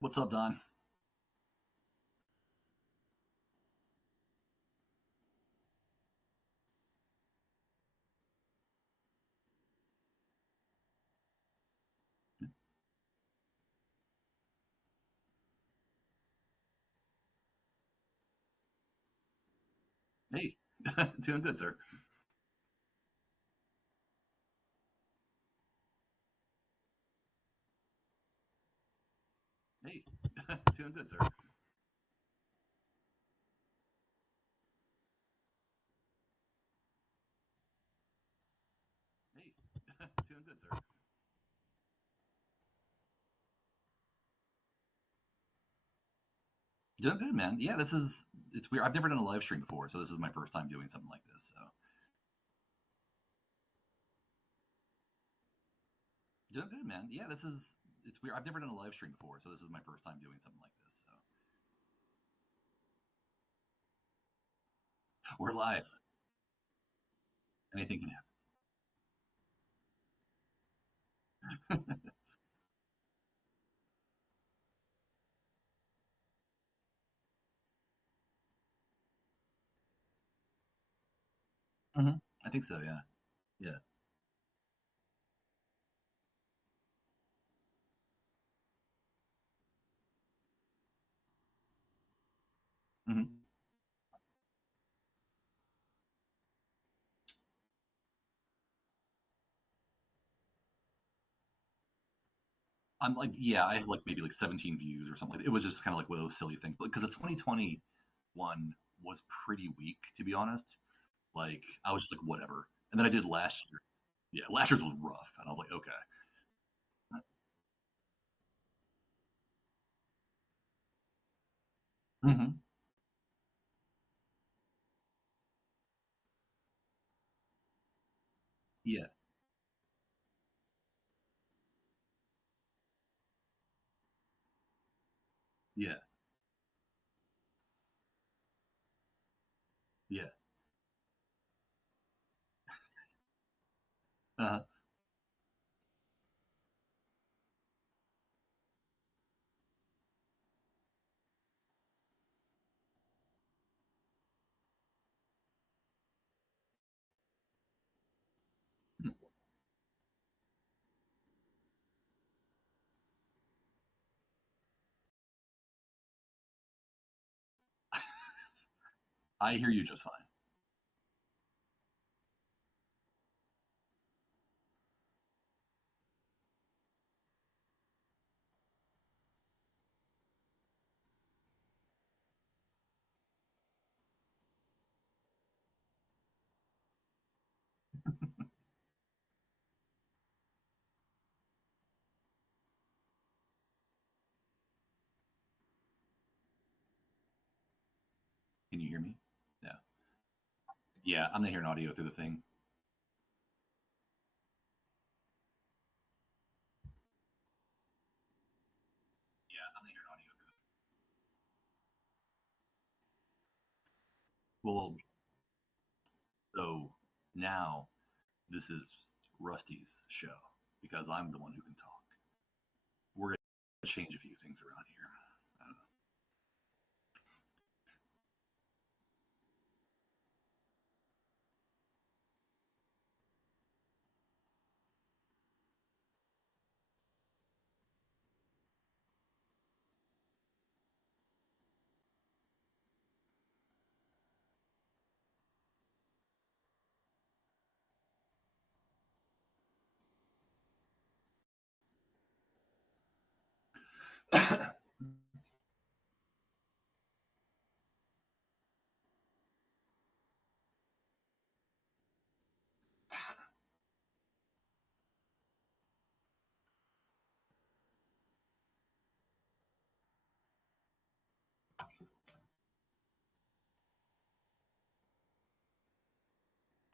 What's up, Don? Hey, doing good, sir. Hey, doing good, sir. Hey, doing good, sir. Doing good, man. Yeah, it's weird. I've never done a live stream before, so this is my first time doing something like this. So doing good, man. Yeah, it's weird. I've never done a live stream before, so this is my first time doing something like this. So we're live. Anything can happen. hmm I think so. Yeah. Yeah. hmm I'm like, yeah, I have like maybe like 17 views or something. It was just kind of like one of those silly things, because the 2021 was pretty weak, to be honest. Like I was just like, whatever. And then I did last year. Yeah, last year's was rough, and I was like, okay. hmm Yeah, yeah, yeah. Uh, I hear you just fine. Can you hear me? Yeah, yeah. I'm not hearing audio through the thing. Yeah, I'm not hearing audio through the. Well, so now this is Rusty's show because I'm the one who can talk. We're gonna change a few things around here. I don't know.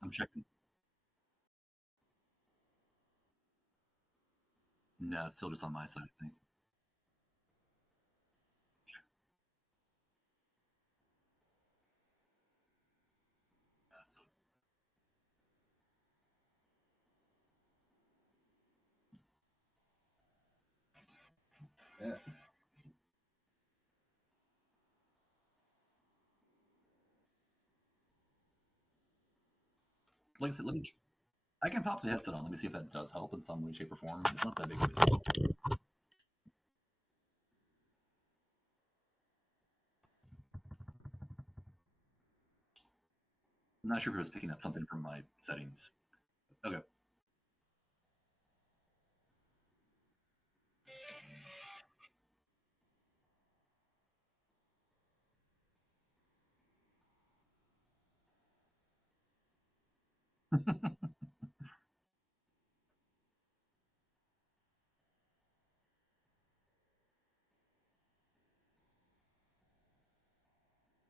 I'm checking. No, it's still just on my side, I think. Yeah. like I said, I can pop the headset on. Let me see if that does help in some way, shape, or form. It's not that big of a deal. I'm not sure if it was picking up something from my settings. Okay.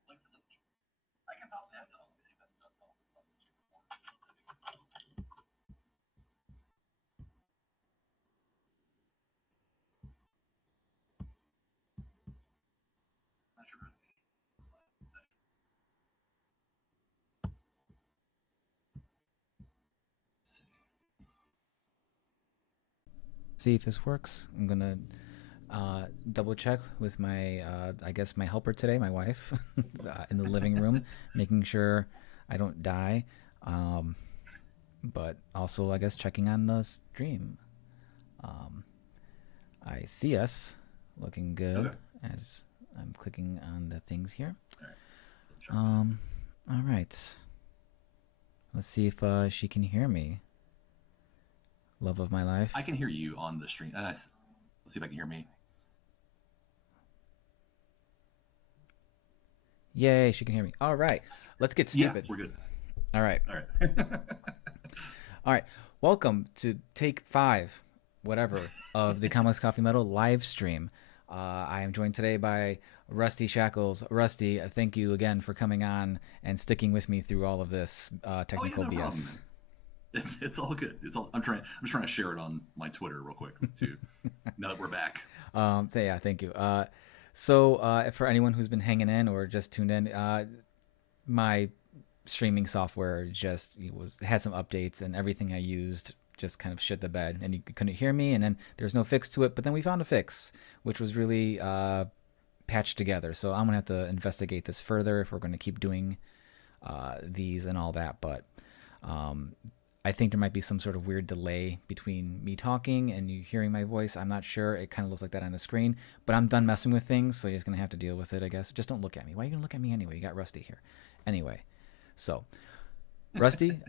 Like I said, I can pop the headset on. Let me see if that does help in some way, shape, or form. I'm not sure if it was my settings. Let's see. See if this works. I'm gonna double check with my, I guess my helper today, my wife, in the living room, making sure I don't die. Um, but also, I guess, checking on the stream. Um, I see us looking good Okay. as I'm clicking on the things here. All right. Check that. Um, all right. Let's see if she can hear me. Love of my I life. can hear you on the stream. Let's see if I can hear me. Yay, she can hear me. All right. Let's get Yeah, stupid. we're good. All right. All right. All right. Welcome to take 5, whatever, of the Comics Coffee Metal live stream. I am joined today by Rusty Shackles. Rusty, thank you again for coming on and sticking with me through all of this Oh yeah, technical no problem, BS. man. It's all good. It's all. I'm just trying to share it on my Twitter real quick too. Now that we're back. Yeah, thank you. So, for anyone who's been hanging in or just tuned in, my streaming software just had some updates, and everything I used just kind of shit the bed, and you couldn't hear me, and then there's no fix to it. But then we found a fix, which was really patched together. So I'm gonna have to investigate this further if we're going to keep doing these and all that. But um, I think there might be some sort of weird delay between me talking and you hearing my voice. I'm not sure. It kind of looks like that on the screen, but I'm done messing with things, so you're just gonna have to deal with it, I guess. Just don't look at me. Why are you gonna look at me anyway? You got Rusty here. Anyway, so Rusty,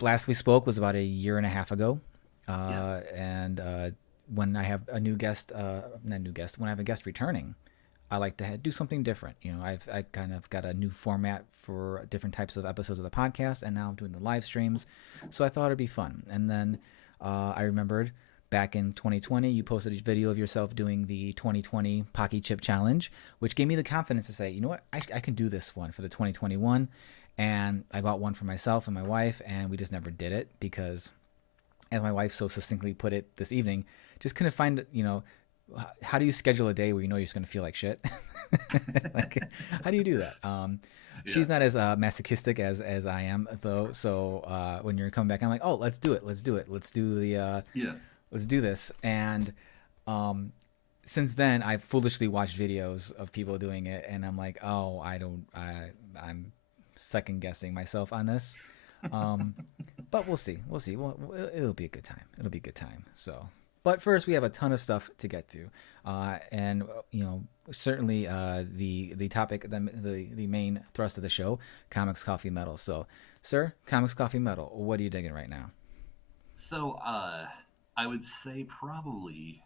last we spoke was about a year and a half ago, Yeah. and when I have a new guest, not new guest, when I have a guest returning, I like to do something different. I kind of got a new format for different types of episodes of the podcast, and now I'm doing the live streams, so I thought it'd be fun. And then I remembered back in 2020, you posted a video of yourself doing the 2020 PAQUI Chip Challenge, which gave me the confidence to say, you know what, I can do this one for the 2021. And I bought one for myself and my wife, and we just never did it because, as my wife so succinctly put it this evening, just couldn't find, how do you schedule a day where you know you're just going to feel like shit? Like, how do you do that? Yeah. She's not as masochistic as I am, though. So when you're coming back, I'm like, oh, let's do it. Let's do it. Let's do Yeah. let's do this. And um, since then, I've foolishly watched videos of people doing it, and I'm like, oh, I'm second guessing myself on this. Um, but we'll see. We'll see. It'll be a good time. It'll be a good time. So, but first, we have a ton of stuff to get through, and certainly the topic, the main thrust of the show, comics, coffee, metal. So, sir, comics, coffee, metal. What are you digging right now? So I would say probably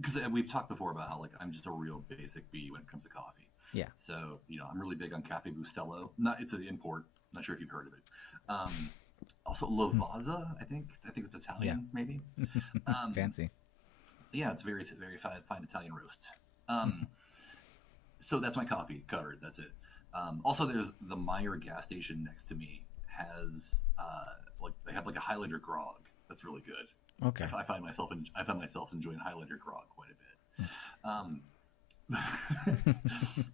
because we've talked before about how like I'm just a real basic bee when it comes to coffee. Yeah. So I'm really big on Cafe Bustelo. Not it's an import. Not sure if you've heard of it. Um, Also Lavazza. I think it's Yeah. Italian maybe. Um, Fancy. yeah, it's very fine Italian roast. Um, so that's my coffee covered. That's it. Also, there's the Meyer gas station next to me has like they have like a Highlander grog that's really good. Okay. I find myself enjoying Highlander grog quite a bit.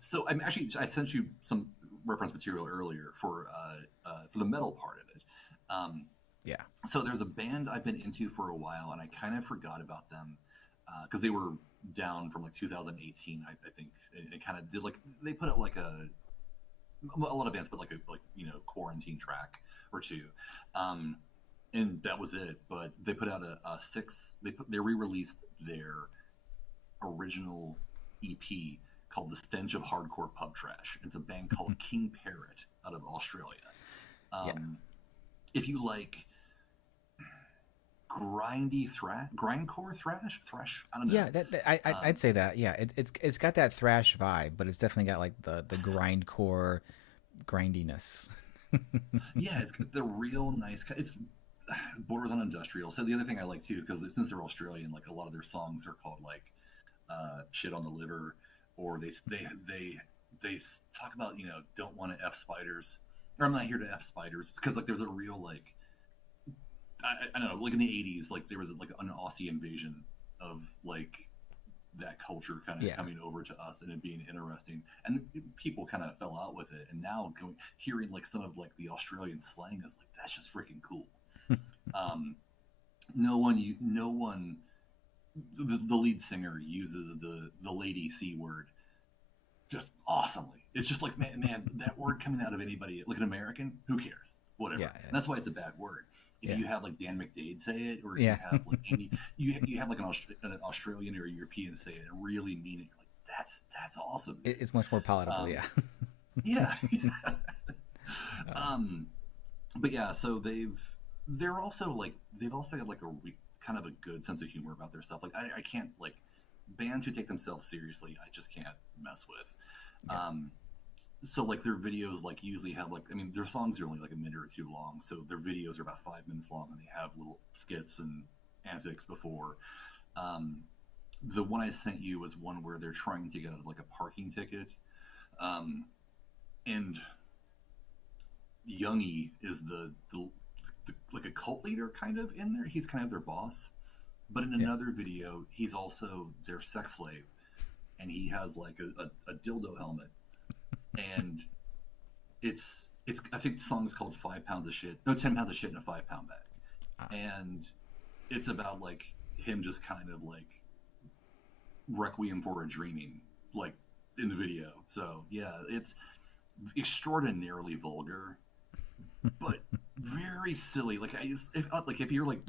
So I sent you some reference material earlier for the metal part of it. Um, Yeah. so there's a band I've been into for a while, and I kind of forgot about them because they were down from like 2018. I think it kind of did like they put out like a lot of bands put like a quarantine track or two, um, and that was it. But they put out a six. They re-released their original EP called "The Stench of Hardcore Pub Trash." It's a band called King Parrot out of Australia. Yeah. Um, if you like grindy thrash, grindcore thrash. I don't know. Yeah, I'd Um, say that. Yeah, it's got that thrash vibe, but it's definitely got like the grindcore grindiness. yeah, it's got the real nice. It's borders on industrial. So the other thing I like too is because since they're Australian, like a lot of their songs are called like "Shit on the Liver," or they talk about don't want to f spiders, or I'm not here to f spiders because like there's a real like I don't know, like in the '80s, like there was like an Aussie invasion of like that culture kind of Yeah. coming over to us and it being interesting, and people kind of fell out with it. And now hearing like some of like the Australian slang is like that's just freaking cool. Um, no one, the lead singer uses the lady c word just awesomely. It's just like man, that word coming out of anybody like an American, who cares? Whatever. Yeah, And that's why it's a bad word. If yeah, you have like Dan McDade say it, or if you yeah. have like any, you have like an Australian or a European say it and really mean it, you're like that's awesome, dude. It's much more palatable. Um, Yeah. yeah. Uh, um, but yeah, so they've also got like kind of a good sense of humor about their stuff. Like I can't like bands who take themselves seriously, I just can't mess with. yeah. Um, so like their videos like usually have like I mean their songs are only like a minute or two long, so their videos are about 5 minutes long, and they have little skits and antics before. Um, the one I sent you was one where they're trying to get out of like a parking ticket, um, and Youngie is the like a cult leader kind of in there. He's kind of their boss, but in Yeah. another video, he's also their sex slave, and he has like a dildo helmet, and it's I think the song is called 5 pounds of shit, no 10 pounds of shit in a 5 pound bag, Ah, and it's about like him just kind of like requiem for a dreaming like in the video. So yeah, it's extraordinarily vulgar, but very silly. Like if you're like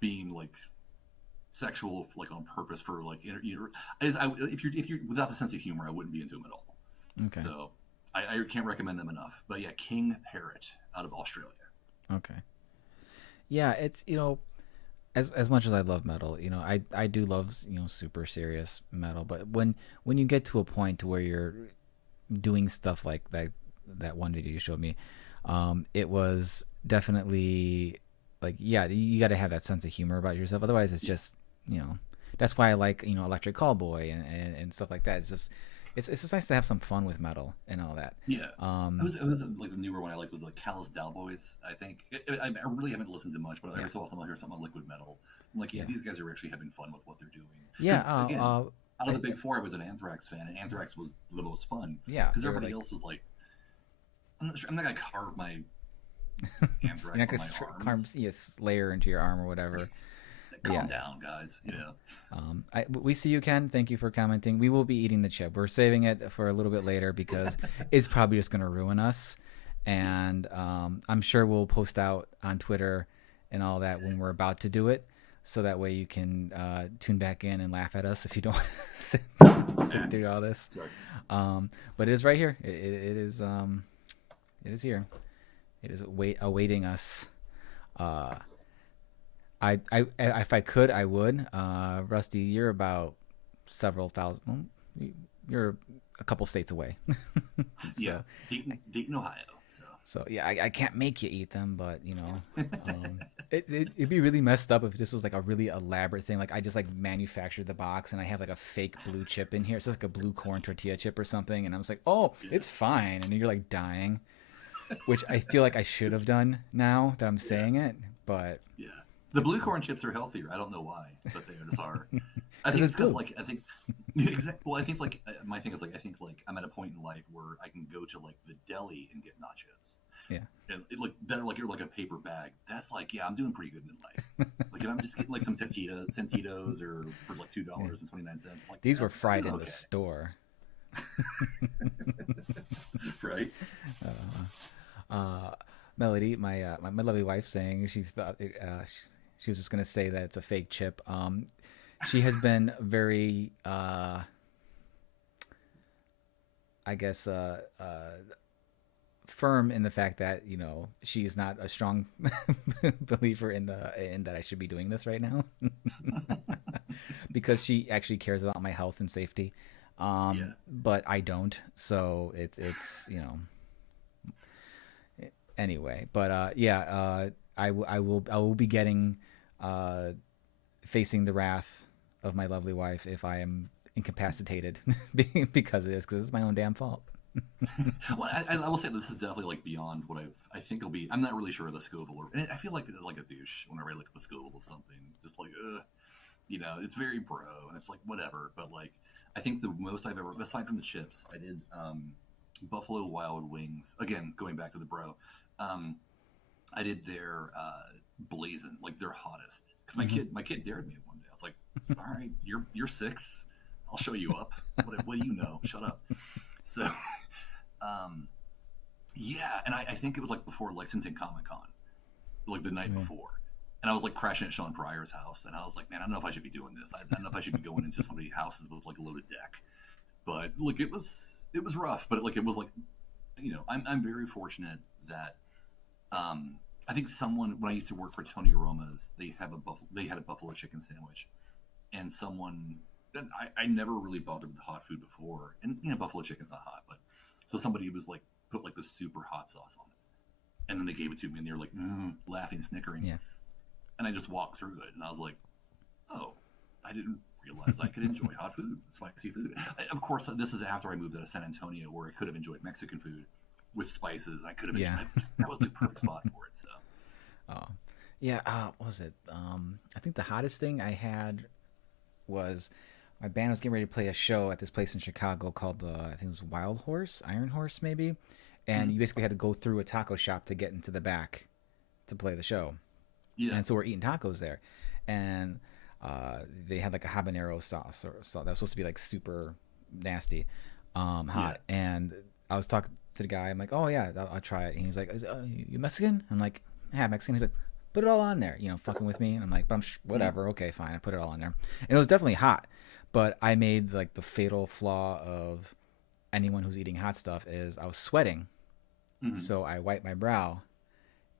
being like sexual like on purpose for like if you're without the sense of humor, I wouldn't be into them at all. okay. So I can't recommend them enough. But yeah, King Parrot out of Australia. Okay. Yeah, it's as much as I love metal, I do love super serious metal, but when you get to a point to where you're doing stuff like that one video you showed me, it was definitely like, yeah, you got to have that sense of humor about yourself. Otherwise, it's Yeah, just you know that's why I like Electric Callboy and stuff like that. It's just nice to have some fun with metal and all that. yeah. Um, It was like the newer one I like was like Callous Cowboys. I think I really haven't listened to much, but yeah, every so often I'll hear something on Liquid Metal. I'm like, yeah, yeah, these guys are actually having fun with what they're doing. yeah. Because again, out of I, the big four, I was an Anthrax fan, and Anthrax was the most fun yeah, because they were everybody like, else was like, I'm not gonna carve my you're Anthrax not on gonna my arms. carve a slayer into your arm or whatever. Calm Yeah. down, guys. You know. We see you, Ken. Thank you for commenting. We will be eating the chip. We're saving it for a little bit later because it's probably just going to ruin us. Yeah. And I'm sure we'll post out on Twitter and all that when we're about to do it. So that way you can tune back in and laugh at us if you don't sit, sit through all this. Sorry. But it is right here. It is here. It is awaiting us. Uh, if I could, I would. Rusty, you're about several thousand. Well, you're a couple states away. Yeah. so, Dayton, Ohio. So. so yeah, I can't make you eat them, but it'd be really messed up if this was like a really elaborate thing. Like I just like manufactured the box and I have like a fake blue chip in here. It's just like a blue corn tortilla chip or something, and I'm just like, oh, Yeah. it's fine, and you're like dying, which I feel like I should have done now that I'm Yeah. saying it, but Yeah. The it's blue fine corn chips are healthier. I don't know why, but they just are. I because think it's it's because blue. like I think exactly. Well, I think like my thing is like I think like I'm at a point in life where I can go to like the deli and get nachos, Yeah. and like that are like you're like a paper bag. That's like yeah, I'm doing pretty good in life. Like if I'm just getting like some Sentitos or for like Yeah. $2.29, like These were I'm fried doing in the okay, store. right? Uh, Melody, my lovely wife, saying she thought she was just gonna say that it's a fake chip. She has been very, I guess, firm in the fact that she's not a strong believer in that I should be doing this right now because she actually cares about my health and safety. Yeah. But I don't, so it's anyway. But yeah, I will be getting uh, facing the wrath of my lovely wife if I am incapacitated because of this, because it's my own damn fault. Well, I will say this is definitely like beyond what I think it'll be. I'm not really sure of the scope of it. And I feel like a douche whenever I look at the scope of something. Just like, it's very bro, and it's like whatever. But like, I think the most I've ever, aside from the chips, I did Buffalo Wild Wings. Again, going back to the bro, um, I did their blazing, like their hottest. Because Hmm. my kid dared me one day. I was like, all right, you're 6. I'll show you up. What do you know? Shut up. So, um, yeah, and I think it was like before Lexington Comic Con, like the night Yeah. before. And I was like crashing at Sean Pryor's house, and I was like, man, I don't know if I should be doing this. I don't know if I should be going into somebody's houses with like a loaded deck. But like it was rough, but like it was like I'm very fortunate that I think someone when I used to work for Tony Roma's, they had a buffalo chicken sandwich, and someone then I never really bothered with hot food before, and buffalo chicken's not hot, but so somebody was like put like the super hot sauce on it, and then they gave it to me, and they were like laughing, snickering, Yeah. and I just walked through it, and I was like, oh, I didn't realize I could enjoy hot food, spicy food. Of course, this is after I moved out of San Antonio, where I could have enjoyed Mexican food with spices. I could have Yeah. enjoyed that was the perfect spot for it. So Oh. Yeah. What was it? I think the hottest thing I had was my band was getting ready to play a show at this place in Chicago called I think it was Wild Horse, Iron Horse maybe, and mm, you basically had to go through a taco shop to get into the back to play the show. yeah, And so we're eating tacos there, and they had like a habanero sauce or so that was supposed to be like super nasty, yeah, hot. And I was talking to the guy. I'm like, oh yeah, I'll try it. And he's like, you Mexican? I'm like, yeah, Mexican. He's like, put it all on there, fucking with me. And I'm like, but mm, whatever, okay, fine. I put it all on there, and it was definitely hot. But I made like the fatal flaw of anyone who's eating hot stuff is I was sweating, mm, so I wiped my brow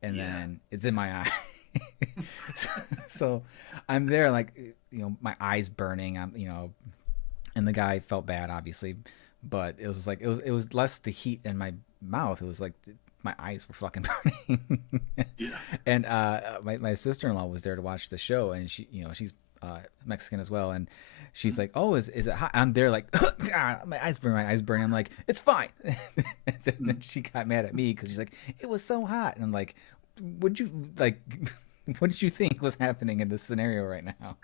and yeah, then it's in my eye. so, so I'm there like my eyes burning. And the guy felt bad obviously, but it was like it was less the heat in my mouth. It was like my eyes were fucking burning. yeah. And my sister-in-law was there to watch the show, and she's Mexican as well, and she's Mm. like, "Oh, is it hot?" I'm there like, my eyes burn, my eyes burn. I'm like, "It's fine." And then Mm. she got mad at me because she's like, "It was so hot," and I'm like, "Would you like?" What did you think was happening in this scenario right now?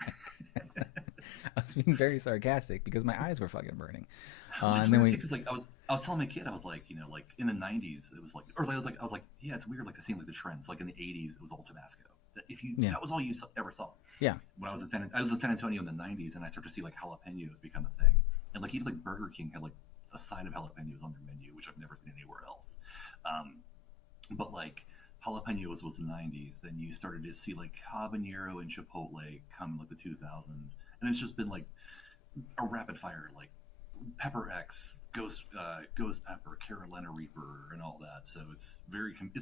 I was being very sarcastic because my eyes were fucking burning. Well, it's And then weird too we, because like I was telling my kid I was like like in the '90s it was like or I was like yeah it's weird like to see like the trends like in the '80s it was all Tabasco that if you yeah, that was all you ever saw yeah, when I was in San Antonio in the '90s and I started to see like jalapenos become a thing and like even like Burger King had like a side of jalapenos on their menu which I've never seen anywhere else. Um, but like jalapenos was the '90s. Then you started to see like habanero and chipotle come in like the 2000s, and it's just been like a rapid fire like Pepper X, Ghost Pepper, Carolina Reaper, and all that. So it's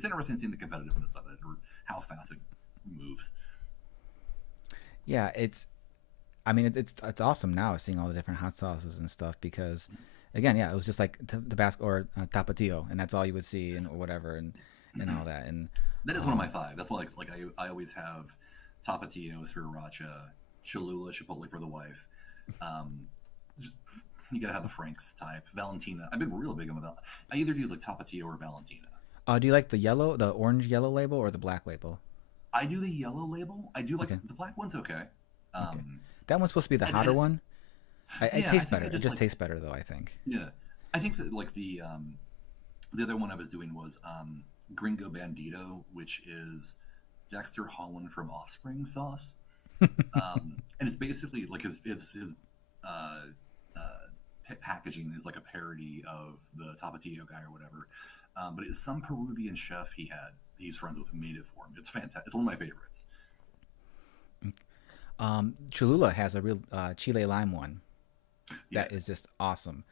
interesting seeing the competitiveness of it or how fast it moves. yeah. I mean, it's awesome now seeing all the different hot sauces and stuff because, again, yeah, it was just like Tabasco or Tapatio, and that's all you would see and whatever and all that. And That is one of my um, five. That's why like I always have Tapatio, Sriracha, Cholula, Chipotle for the wife. Um, just, you gotta have the Frank's type. Valentina. I've been real big on that. I either do like Tapatio or Valentina. do you like the orange yellow label or the black label? I do the yellow label. I do like Okay, the black one's okay. okay. Um, That one's supposed to be the hotter and one. It yeah, I tastes think better. I It just just like tastes better though, I think. yeah. I think that like the other one I was doing was Gringo Bandito, which is Dexter Holland from Offspring sauce, and it's basically like his uh, packaging is like a parody of the Tapatio guy or whatever, but it's some Peruvian chef he had. he's friends with who made it for him. It's fantastic. It's one of my favorites. Cholula has a real Chile lime one Yeah. that is just awesome.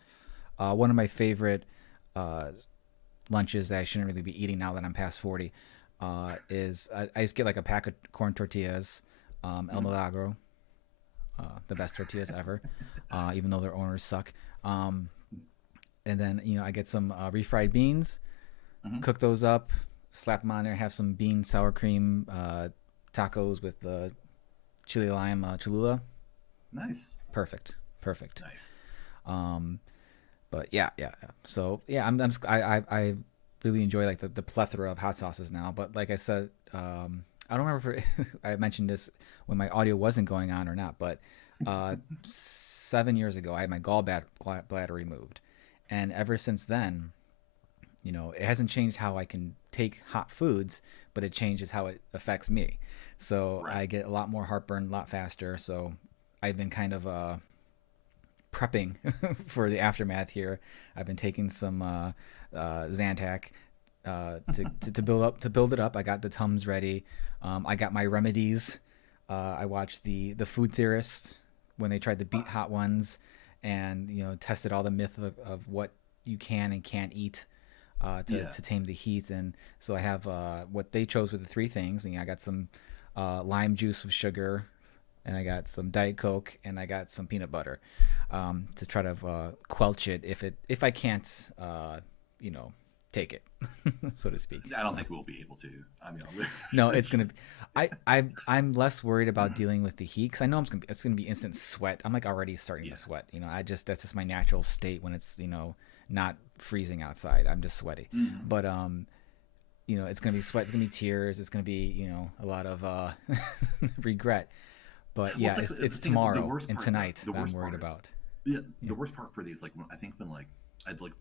One of my favorite uh, lunches that I shouldn't really be eating now that I'm past 40 is I just get like a pack of corn tortillas, El Mm-hmm. Milagro, the best tortillas ever, even though their owners suck. Um, and then I get some refried beans, Mm-hmm. cook those up, slap them on there, have some bean sour cream tacos with the chili lime Cholula. Nice. Perfect, perfect. Nice. Um, but yeah. So yeah, I really enjoy like the plethora of hot sauces now. But like I said, I don't remember if I mentioned this when my audio wasn't going on or not. But 7 years ago, I had my gallbladder removed, and ever since then, it hasn't changed how I can take hot foods, but it changes how it affects me. So Right. I get a lot more heartburn a lot faster. So I've been kind of prepping for the aftermath here. I've been taking some Zantac to build it up. I got the Tums ready. I got my remedies. I watched the food theorists when they tried to beat hot ones, and tested all the myth of what you can and can't eat Yeah. to tame the heat. And so I have what they chose with the three things. And I got some lime juice with sugar, and I got some Diet Coke, and I got some peanut butter to try to quelch it if I can't, you know, take it, so to speak. I don't So think we'll be able to. I mean, no, it's it's gonna. just Be, I'm less worried about dealing with the heat because I know it's gonna be instant sweat. I'm like already starting to yeah. sweat. That's just my natural state when it's not freezing outside. I'm just sweaty, Mm. but it's gonna be sweat. It's gonna be tears. It's gonna be a lot of regret. But Well, yeah, it's like it's the thing. The tomorrow worst and part. tonight The that I'm worst worried part is about. yeah. Yeah. The worst part for these, like when I think when like I like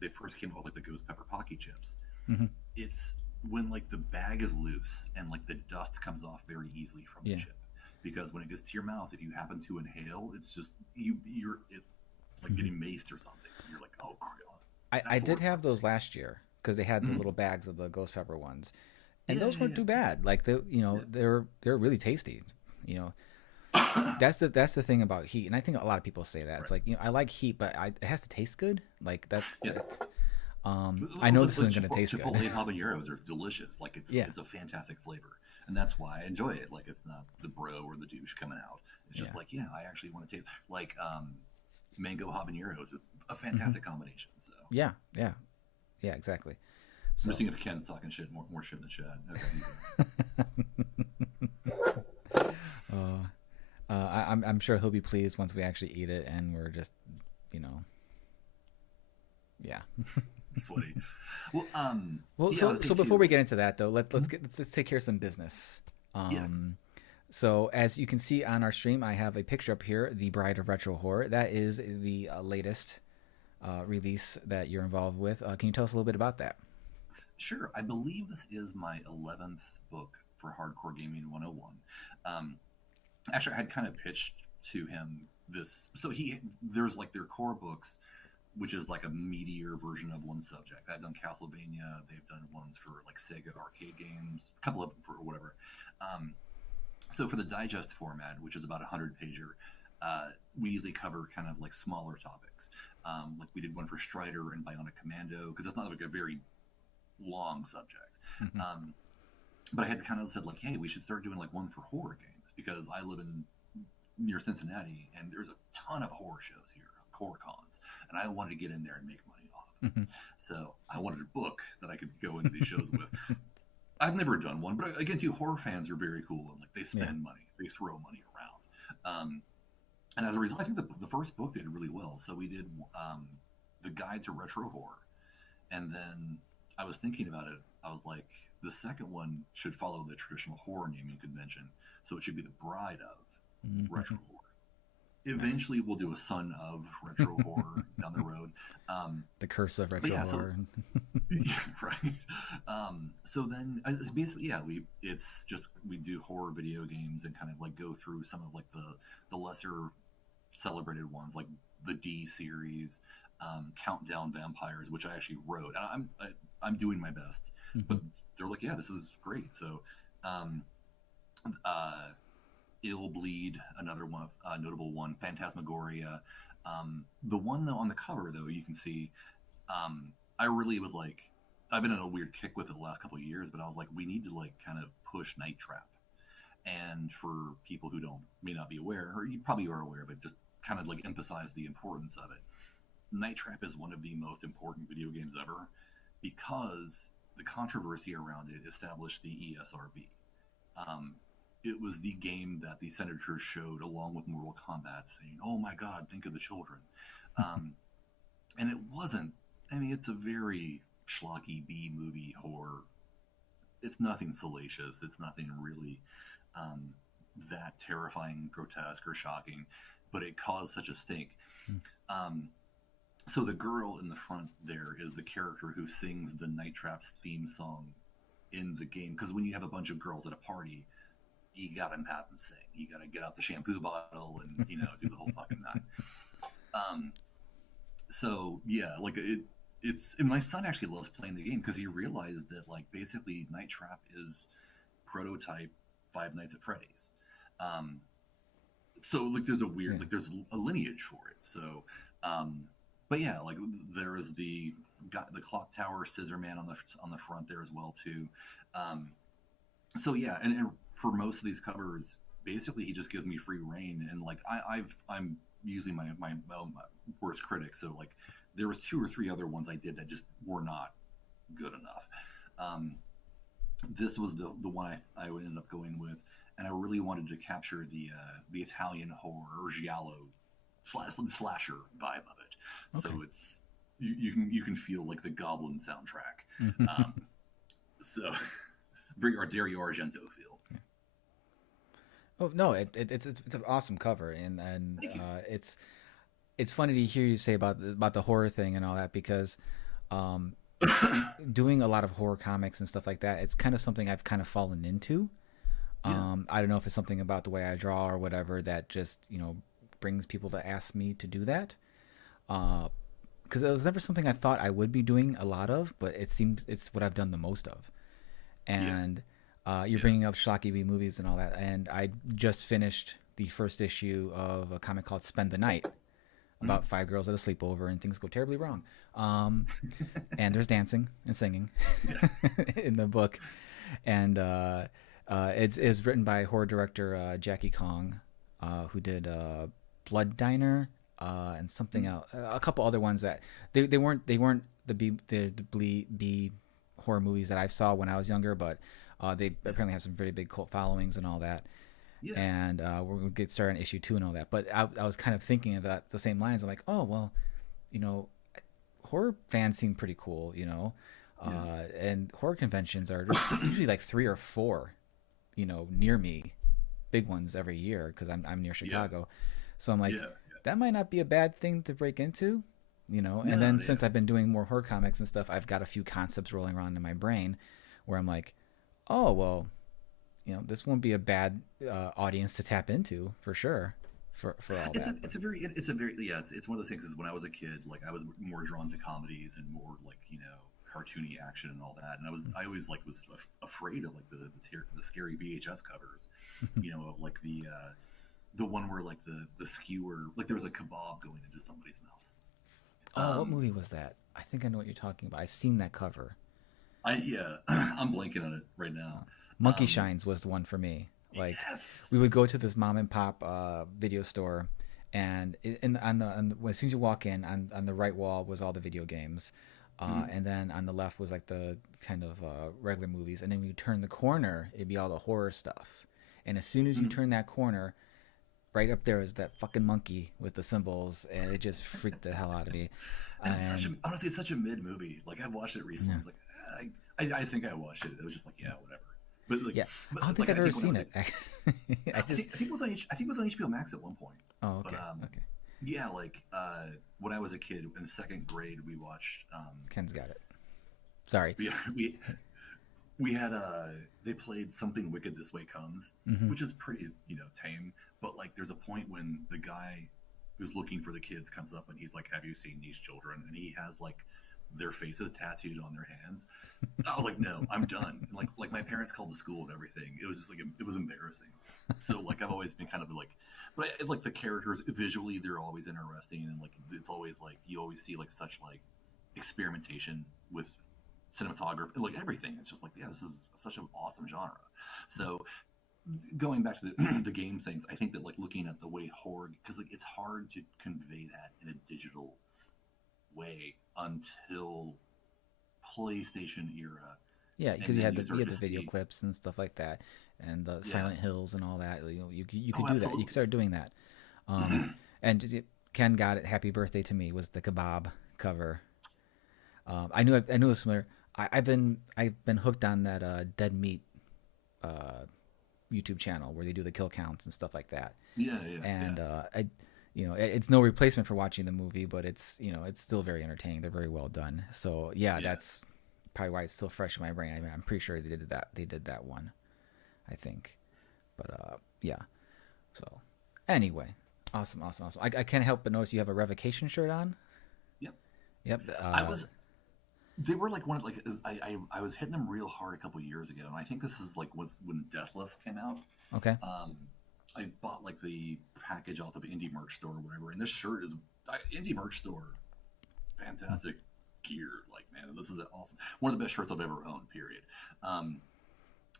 they first came out with like the ghost pepper PAQUI chips. Hmm. It's when like the bag is loose and like the dust comes off very easily from the Yeah. chip, because when it gets to your mouth, if you happen to inhale, it's just it's like Hmm. getting maced or something. You're like, oh, God. I That's the did worst have part for those last year because they had the me. little bags of the ghost pepper ones, and Yeah, those weren't yeah, too bad. Like yeah, they're really tasty. You know, yeah. that's the thing about heat, and I think a lot of people say that. It's Right. like I like heat, but it has to taste good. Like that's Yeah. it. I know this Like isn't gonna taste good. Chipotle habaneros are delicious. Like Yeah, it's a fantastic flavor, and that's why I enjoy it. Like it's not the bro or the douche coming out. It's just yeah, like, yeah, I actually want to taste like mango habaneros is a hmm, fantastic combination. So yeah, yeah, yeah, exactly. I'm just So, thinking of Ken talking shit, more shit than Chad. Okay, he's uh, I'm sure he'll be pleased once we actually eat it, and we're just you know, yeah. sweaty. Well, Well, yeah, I so was so saying before we too. get into that though, Mhm. let's take care of some business. Yes, Um, so as you can see on our stream, I have a picture up here, The Bride of Retro Horror. That is the latest release that you're involved with. Can you tell us a little bit about that? sure. I believe this is my 11th book for Hardcore Gaming 101. Um, Actually, I had kind of pitched to him this. So there's like their core books, which is like a meatier version of one subject. I've done Castlevania. They've done ones for like Sega arcade games, a couple of them for whatever. Um, so for the digest format, which is about a 100 pager, we usually cover kind of like smaller topics. Like we did one for Strider and Bionic Commando because it's not like a very long subject. Hmm. Um, but I had kind of said like, hey, we should start doing like one for horror games because I live in near Cincinnati and there's a ton of horror shows here, horror cons, and I wanted to get in there and make money off of it. Hmm. So I wanted a book that I could go into these shows with. I've never done one, but again, too, horror fans are very cool and like they Yeah. spend money, they throw money around. And as a result, I think the first book did really well. So we did the Guide to Retro Horror, and then I was thinking about it. I was like, the second one should follow the traditional horror naming convention, so it should be the Bride of Hmm. Retro Horror. Nice. Eventually, we'll do a Son of Retro Horror down the road. The curse of But retro yeah, so horror. yeah, right. So then, it's basically, yeah, it's just we do horror video games and kind of like go through some of like the lesser celebrated ones, like the D series, Countdown Vampires, which I actually wrote. And I'm doing my best But they're like, yeah, this is great. So, um, uh, Ill Bleed, another one, notable one, Phantasmagoria. The one though on the cover though, you can see, I really was like, I've been in a weird kick with it the last couple of years, but I was like, we need to like kind of push Night Trap. And for people who don't may not be aware, or you probably are aware, but just kind of like emphasize the importance of it. Night Trap is one of the most important video games ever because the controversy around it established the ESRB. Um, it was the game that the senators showed along with Mortal Kombat, saying, "Oh my God, think of the children." Um, and it wasn't. I mean, it's a very schlocky B movie horror. It's nothing salacious. It's nothing really um, that terrifying, grotesque, or shocking, but it caused such a stink. Um, so the girl in the front there is the character who sings the Night Traps theme song in the game. Because when you have a bunch of girls at a party, you gotta have them sing. You gotta get out the shampoo bottle and do the whole fucking nine. Um, so yeah, like it's and my son actually loves playing the game because he realized that like basically Night Trap is prototype Five Nights at Freddy's. Um, so like there's a Yeah. weird like there's a lineage for it. So, um, but yeah, like there is the got the clock tower scissor man on the front there as well too. Um, so yeah, and for most of these covers, basically he just gives me free reign, and like I'm using my worst critic. So like there was two or three other ones I did that just were not good enough. Um, this was the one I ended up going with, and I really wanted to capture the Italian horror or giallo slasher vibe of it. So Okay. it's you can feel like the Goblin soundtrack. Um, so bring our Dario Argento feel. Oh no, it's an awesome cover, and Thank you. it's funny to hear you say about the horror thing and all that because um, doing a lot of horror comics and stuff like that, it's kind of something I've kind of fallen into. Yeah, I don't know if it's something about the way I draw or whatever that just brings people to ask me to do that. Because it was never something I thought I would be doing a lot of, but it seems it's what I've done the most of. yeah, And you're yeah. bringing up schlocky B movies and all that, and I just finished the first issue of a comic called Spend the Night Mm, about five girls at a sleepover and things go terribly wrong. Um, and there's dancing and singing yeah. in the book, and it's written by horror director Jackie Kong, who did Blood Diner and something Mm, else, a couple other ones that they weren't the B horror movies that I saw when I was younger, but they yeah, apparently have some very big cult followings and all that. yeah, And we're gonna get started on issue two and all that. But I was kind of thinking of that the same lines. I'm like, oh well, you know, horror fans seem pretty cool, yeah. and horror conventions are there's usually like three or four, near me, big ones every year because I'm near Yeah, Chicago. So I'm like, yeah. that might not be a bad thing to break into, And No, then yeah, since I've been doing more horror comics and stuff, I've got a few concepts rolling around in my brain where I'm like, oh well, this won't be a bad audience to tap into for sure, for all that. But it's a very yeah. It's one of those things. Because when I was a kid, like I was more drawn to comedies and more like cartoony action and all that. And I always like was afraid of like the scary VHS covers. Like the one where like the skewer like there was a kebab going into somebody's mouth. oh, what movie was that? I think I know what you're talking about. I've seen that cover. I yeah, I'm blanking on it right now. Monkey Um, Shines was the one for me. Like, we yes. would go to this mom and pop video store, and as soon as you walk in, on the right wall was all the video games, Mm, and then on the left was like the kind of regular movies, and then when you turn the corner, it'd be all the horror stuff. And as soon as you mm. turn that corner, right up there is that fucking monkey with the symbols, and it just freaked the hell out of me. And it's such a And honestly, it's such a mid movie. Like I watched it recently. I yeah, was like, I think I watched it. It was just like, yeah, whatever. But like, yeah, I don't but think like I've I ever think when I seen was it. like, I just I think it was on I think it was on HBO Max at one point. oh, But okay, okay. yeah, like when I was a kid in second grade, we watched Ken's got it. Sorry. we we we had they played Something Wicked This Way Comes, Hmm. which is pretty tame. But like, there's a point when the guy who's looking for the kids comes up and he's like, "Have you seen these children?" And he has like their faces tattooed on their hands. I was like, no, I'm done. And like my parents called the school and everything. It was just like it was embarrassing. So like I've always been kind of like, but like the characters visually, they're always interesting, and like it's always like you always see like such like experimentation with cinematography, like everything. It's just like, yeah, this is such an awesome genre. So going back to the game things, I think that like looking at the way horror, because like it's hard to convey that in a digital way until PlayStation era, Yeah, and because then you you start had to the video see, clips and stuff like that, and the yeah, Silent Hills and all that. You oh, could do that. You could absolutely, start doing that. Um, and Ken got it. Happy Birthday to Me was the kebab cover. I knew it was familiar. I've been hooked on that Dead Meat uh, YouTube channel where they do the kill counts and stuff like that. yeah, yeah, yeah, And it's no replacement for watching the movie, but it's it's still very entertaining. They're very well done. So yeah, yeah. that's probably why it's still fresh in my brain. I mean, I'm pretty sure they did that one, I think. But yeah. So anyway, awesome. I can't help but notice you have a revocation shirt on. Yep. Yep. I was. They were like one of like I was hitting them real hard a couple years ago, and I think this is like when Deathless came out. Okay. Um, I bought like the package off of Indie Merch Store or whatever, and this shirt is Indie Merch Store, fantastic gear. Like man, this is awesome. One of the best shirts I've ever owned. Period. Um,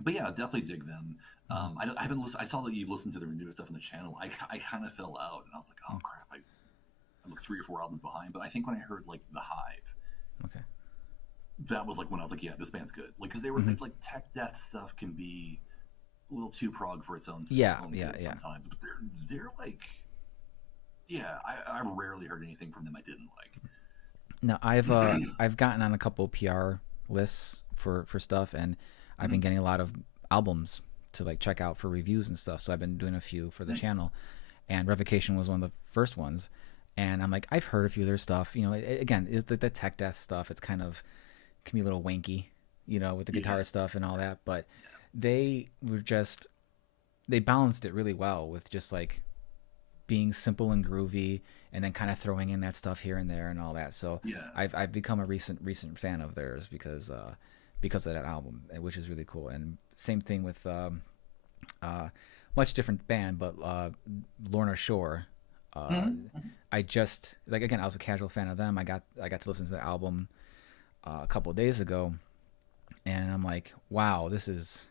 but yeah, definitely dig them. Mhm. I haven't listened. I saw that you listened to the new stuff on the channel. I kind of fell out, and I was like, oh crap, I'm like 3 or 4 albums behind. But I think when I heard like The Hive, Okay. that was like when I was like, yeah, this band's good. Like, because they were Hmm. like tech death stuff can be a little too prog for its Yeah. own Yeah. good Yeah. sometimes. But they're like, yeah, I rarely heard anything from them I didn't like. Now I've gotten on a couple PR lists for stuff, and I've been Mhm. getting a lot of albums to like check out for reviews and stuff. So I've been doing a few for the Nice. channel, and Revocation was one of the first ones. And I'm like, I've heard a few of their stuff. Again, it's like the tech death stuff. It's kind of can be a little wanky, with the Yeah, guitar stuff and all that. But they were just they balanced it really well with just like being simple and groovy, and then kind of throwing in that stuff here and there and all that. So yeah. I've become a recent fan of theirs because of that album, which is really cool. And same thing with uh, much different band, but Lorna Shore. Uh, Mm-hmm. I just like again, I was a casual fan of them. I got to listen to the album a couple of days ago, and I'm like, wow, this is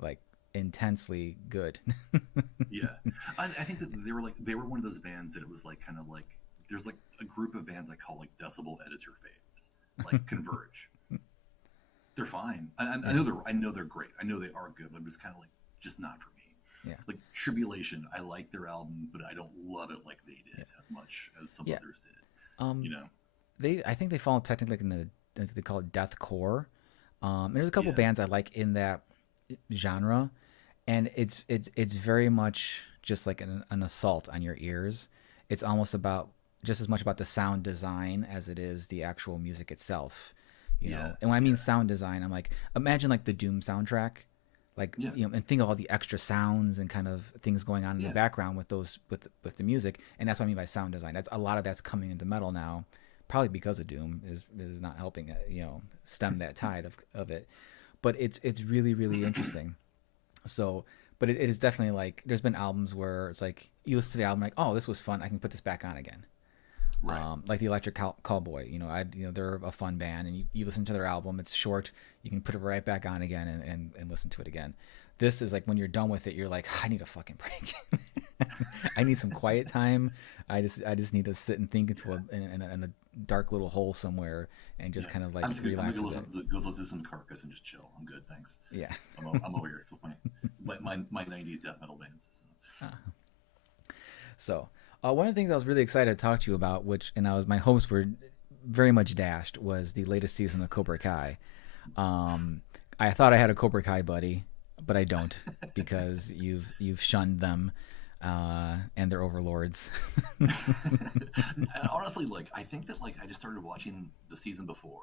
like intensely good. Yeah, I think that they were one of those bands that it was like kind of like there's like a group of bands I call like decibel editor faves, like Converge. They're fine. Yeah, I know they're great. I know they are good. But I'm just kind of like just not for me. yeah, Like Tribulation, I like their album, but I don't love it like they yeah, did as much as some yeah. others did. You Um, know? I think they fall technically in they call it deathcore. There's a couple Yeah, bands I like in that genre, and it's very much just like an assault on your ears. It's almost about just as much about the sound design as it is the actual music itself. yeah, And when I mean yeah, sound design, I'm like imagine like the Doom soundtrack, like yeah, and think of all the extra sounds and kind of things going on in the yeah, background with those with the music, and that's what I mean by sound design. That's a lot of that's coming into metal now, probably because of Doom is not helping stem that tide of it, but it's really interesting. So, but it is definitely like there's been albums where it's like you listen to the album like, oh, this was fun, I can put this back on again. right. Like the Electric Callboy, they're a fun band, and you listen to their album. It's short, you can put it right back on again and listen to it again. This is like when you're done with it, you're like, I need a fucking break. I need some quiet time. I just need to sit and think into in a dark little hole somewhere and just Yeah. kind of like I'm gonna relax go a bit. go listen to some Carcass and just chill. I'm good, thanks. Yeah. I'm over here with my '90s death metal bands. So. So, one of the things I was really excited to talk to you about, which and my hopes were very much dashed, was the latest season of Cobra Kai. Um, I thought I had a Cobra Kai buddy, but I don't because you've shunned them and their overlords. Honestly, like I think that like I just started watching the season before.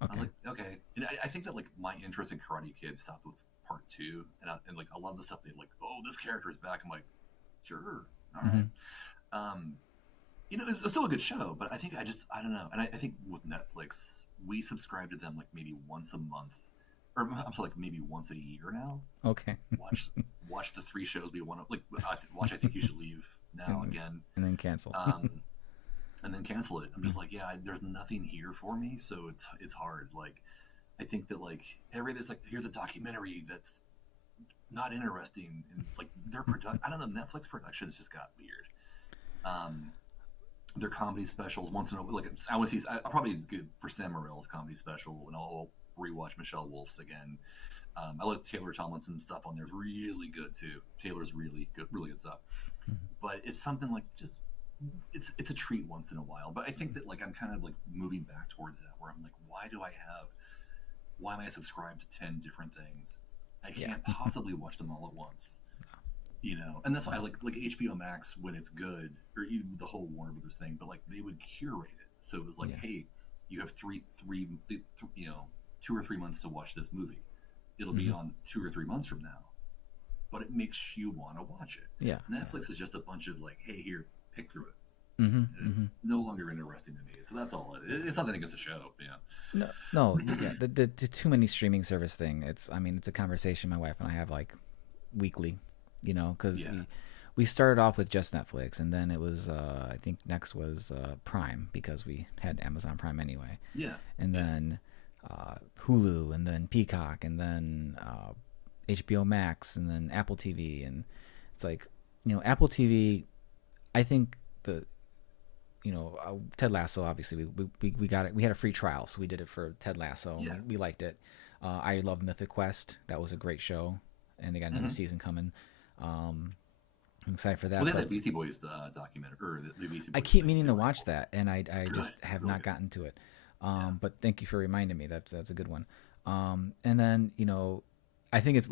I was Okay. like, okay, and I think that like my interest in Karate Kid stopped with part 2, and like a lot of the stuff they like, oh, this character is back. I'm like, sure, all right. Hmm. Um, it's still a good show, but I think I don't know, and I think with Netflix, we subscribe to them like maybe once a month, or I'm sorry, like maybe once a year now. Okay. Watch watch the three shows we want to like. Watch I Think You Should Leave now and, again, and then cancel. um, and then cancel it. I'm just like, yeah, there's nothing here for me, so it's hard. Like, I think that like everything's like, here's a documentary that's not interesting, and like their product. I don't know. Netflix productions just got weird. Um, their comedy specials once in a like I want to see. I'll probably good for Sam Morril's comedy special, and I'll rewatch Michelle Wolf's again. I like Taylor Tomlinson's stuff on there is really good too. Taylor's really good stuff. But it's something like just it's a treat once in a while. But I think that like I'm kind of like moving back towards that where I'm like, why am I subscribed to 10 different things? I Yeah. can't possibly watch them all at once. You know, and that's why I like HBO Max when it's good, or even the whole Warner Brothers thing. But like they would curate it, so it was like, Yeah. hey, you have you know, 2 or 3 months to watch this movie. It'll be Mm-hmm. on 2 or 3 months from now, but it makes you want to watch it. Yeah. Netflix is just a bunch of like, hey, here, pick through it. Mm-hmm. It's Mm-hmm. no longer interesting to me. So that's all it is. It's nothing against the show. Yeah. No, no, yeah, the too many streaming service thing. It's, I mean, it's a conversation my wife and I have like weekly, because Yeah. we started off with just Netflix, and then it was, I think next was Prime, because we had Amazon Prime anyway, Yeah. and Yeah. then Hulu, and then Peacock, and then HBO Max, and then Apple TV, and it's like, Apple TV. I think Ted Lasso. Obviously, we got it. We had a free trial, so we did it for Ted Lasso. And Yeah. we liked it. I love Mythic Quest. That was a great show, and they got another Mm-hmm. season coming. Um, I'm excited for Well, that. they had But that Beastie Boys documentary, or the Beastie I Boys keep thing meaning to too. Right? watch that, and I Good. just have Really not good. gotten to it. Yeah. But thank you for reminding me. That's a good one. And then I think it's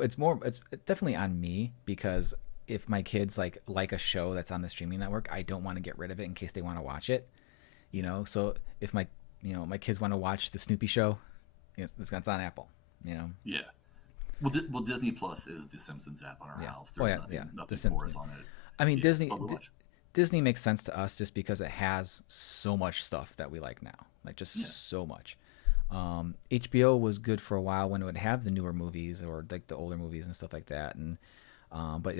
definitely on me, because if my kids like a show that's on the streaming network, I don't want to get rid of it in case they want to watch it. So if my kids want to watch the Snoopy show, it's on Apple. Yeah. Well, Disney Plus is the Simpsons app on our Yeah. house. Oh There's yeah, nothing yeah. The nothing for us Simpsons. on it. I mean, Yeah, that's all we watch. Disney makes sense to us just because it has so much stuff that we like now, like Yeah. just so much. HBO was good for a while when it would have the newer movies or like the older movies and stuff like that, and but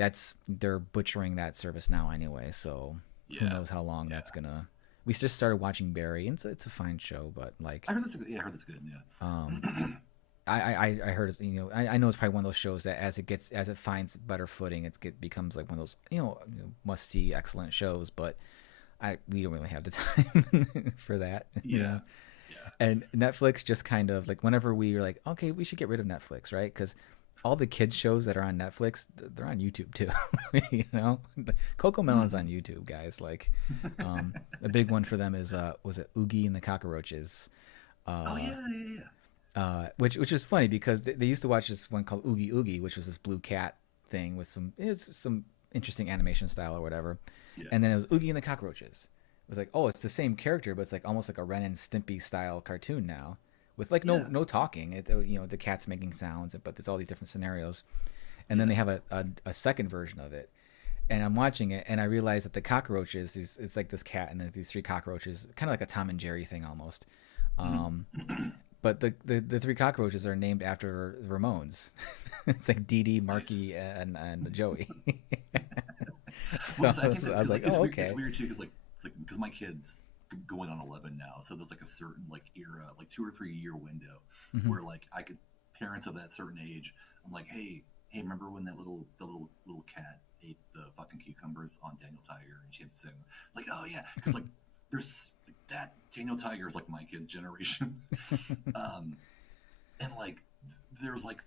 they're butchering that service now anyway. So who Yeah. knows how long Yeah. that's gonna. We just started watching Barry, and it's a fine show, but like I heard that's good. Yeah, I heard that's good. Yeah. um, I heard I know it's probably one of those shows that as it finds better footing, becomes like one of those must see excellent shows, but we don't really have the time for that. Yeah. Yeah. And Netflix just kind of like, whenever we were like, okay, we should get rid of Netflix, right? Because all the kids shows that are on Netflix, they're on YouTube too. Coco Melon's on YouTube, guys. Like, a big one for them is was it Oogie and the Cockroaches? Oh Uh, yeah, yeah, yeah. which is funny because they used to watch this one called Oogie Oogie, which was this blue cat thing with some interesting animation style or whatever. Yeah. And then it was Oogie and the Cockroaches. It was like, oh, it's the same character, but it's like almost like a Ren and Stimpy style cartoon now, with like Yeah. no talking. The cat's making sounds, but it's all these different scenarios. And then Yeah. they have a second version of it. And I'm watching it, and I realize that the cockroaches it's like this cat and then these three cockroaches, kind of like a Tom and Jerry thing almost. Um, but the three cockroaches are named after the Ramones. It's like Dee Dee, Nice. Marky, and Joey. Well, so I think I was like, oh, it's okay. weird too because my kid's going on 11 now, so there's like a certain like era, like 2 or 3 year window Hmm. where like I could parents of that certain age. I'm like, hey, remember when the little cat ate the fucking cucumbers on Daniel Tiger and she had to sing like, oh yeah, because like there's like, that Daniel Tiger is like my kid generation, and like there was like a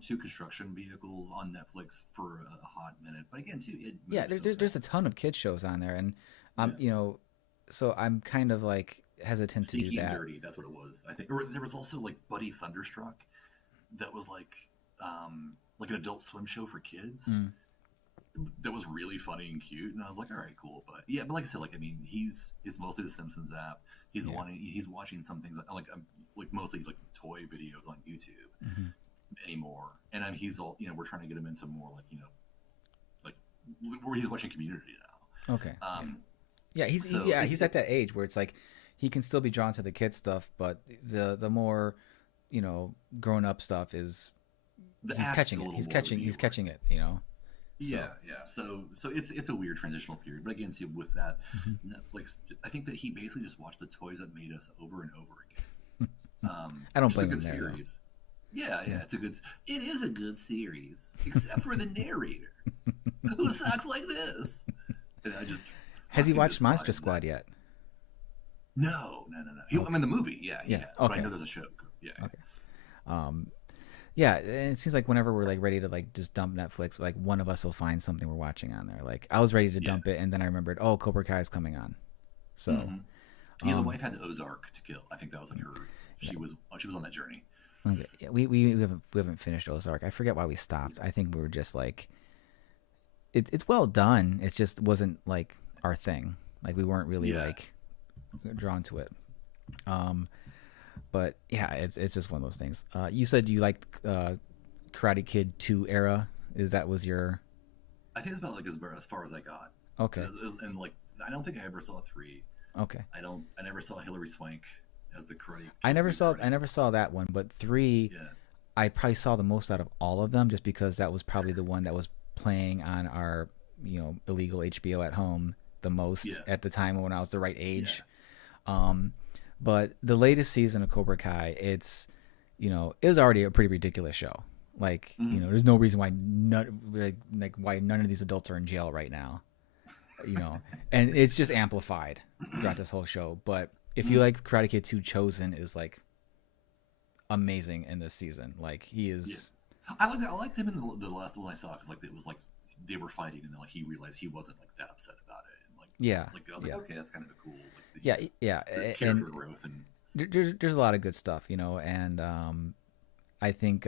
two construction vehicles on Netflix for a hot minute. But again, too, it Yeah, moves so there's a fast. ton of kids shows on there, and Yeah, so I'm kind of like hesitant to do Sneaky and that. Dirty. That's what it was. I think. Or there was also like Buddy Thunderstruck, that was like an Adult Swim show for kids. Mm, That was really funny and cute, and I was like, all right, cool. But yeah, but like I said, like I mean, it's mostly the Simpsons app. yeah. He's watching some things like mostly like toy videos on YouTube Hmm. anymore, and he's all we're trying to get him into more like like where he's watching Community now. Okay. Yeah. Yeah, So he's at that age where it's like he can still be drawn to the kid stuff, but the more grown up stuff is the he's asks catching a it. little more the He's viewer. catching it. So Yeah, yeah. So it's a weird transitional period. But again, see with that mhm. Netflix, I think that he basically just watched the toys that made us over and over again. I don't Which is a blame good him there though. series. Yeah, Yeah. yeah, it is a good series, except for the narrator who sucks like this. And I just Has he fucking watched Monster despise that. Squad yet? No, no, no, no. I Okay. mean, the movie, yeah, he Yeah. has, but I Okay. know there's a show. Yeah, Okay. Um, yeah, and it seems like whenever we're like ready to like just dump Netflix, like one of us will find something we're watching on there. Like I was ready to yeah. dump it, and then I remembered, oh, Cobra Kai is coming on. So, Mm-hmm. Yeah, the um, wife had Ozark to kill. I think that was like her. yeah, She was on that journey. okay. Yeah, we haven't finished Ozark. I forget why we stopped. I think we were just like, it's well done. It just wasn't like our thing. Like we weren't really Yeah, like drawn to it. Um, but yeah, it's just one of those things. You said you liked Karate Kid 2 era. Is that was your I think it's about like as far as I got, okay? and like I don't think I ever saw three. Okay. I don't. I never saw Hilary Swank as the Karate I Kid never saw reincarnated. that one, but 3 Yeah, I probably saw the most out of all of them just because that was probably the one that was playing on our, illegal HBO at home the most yeah, at the time when I was the right yeah. age. Um but the latest season of Cobra Kai, it's it was already a pretty ridiculous show. Like, Mm. there's no reason why why none of these adults are in jail right now. you know, and it's just amplified throughout this whole show. But if you Mm. like Karate Kid 2, Chosen is like amazing in this season. Like he Yeah, is, I liked him in the last one I saw because like it was like they were fighting and then like he realized he wasn't like that upset about it and yeah, like I was like yeah, okay that's kind of a cool like yeah, yeah, character and growth and there's a lot of good stuff, and I think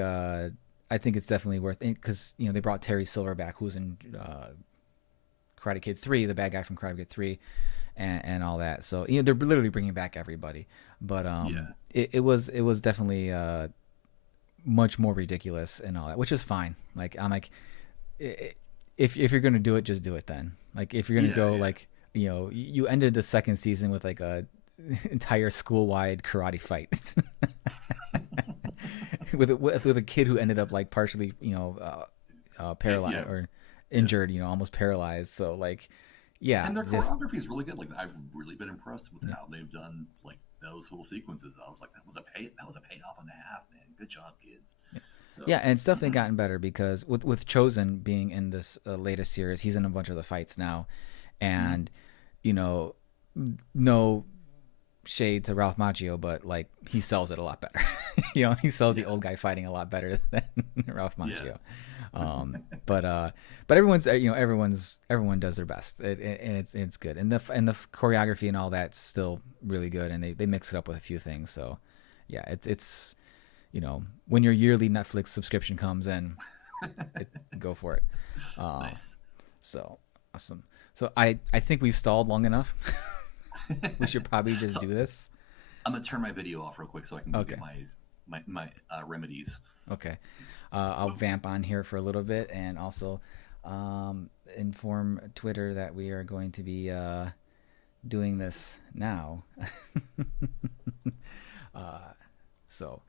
it's definitely worth it because they brought Terry Silver back, who's in Karate Kid 3, the bad guy from Karate Kid 3, and all that. So they're literally bringing back everybody, but yeah it was definitely much more ridiculous and all that, which is fine. Like I'm like, if you're gonna do it, just do it then. Like if you're gonna yeah go yeah like you ended the second season with like a entire school wide karate fight with a kid who ended up like partially paralyzed yeah or yeah. injured, almost paralyzed. So like, yeah, And their just choreography is really good. Like I've really been impressed with yeah. how they've done like those whole sequences. I was like, that was a payoff and a half, man. Good job, kids. Yeah, So and it's definitely gotten better because with Chosen being in this latest series, he's in a bunch of the fights now, mm, and you know, no shade to Ralph Macchio, but like he sells it a lot better. He sells the yeah, old guy fighting a lot better than Ralph yeah, Macchio. But everyone's everyone does their best, and it's good, and the choreography and all that's still really good, and they mix it up with a few things. So yeah, it's when your yearly Netflix subscription comes in, go for it. Uh, nice. so awesome. So I think we've stalled long enough. We should probably just So do this. I'm gonna turn my video off real quick so I can go Okay. get my remedies. Okay. I'll vamp on here for a little bit and also inform Twitter that we are going to be doing this now. uh, so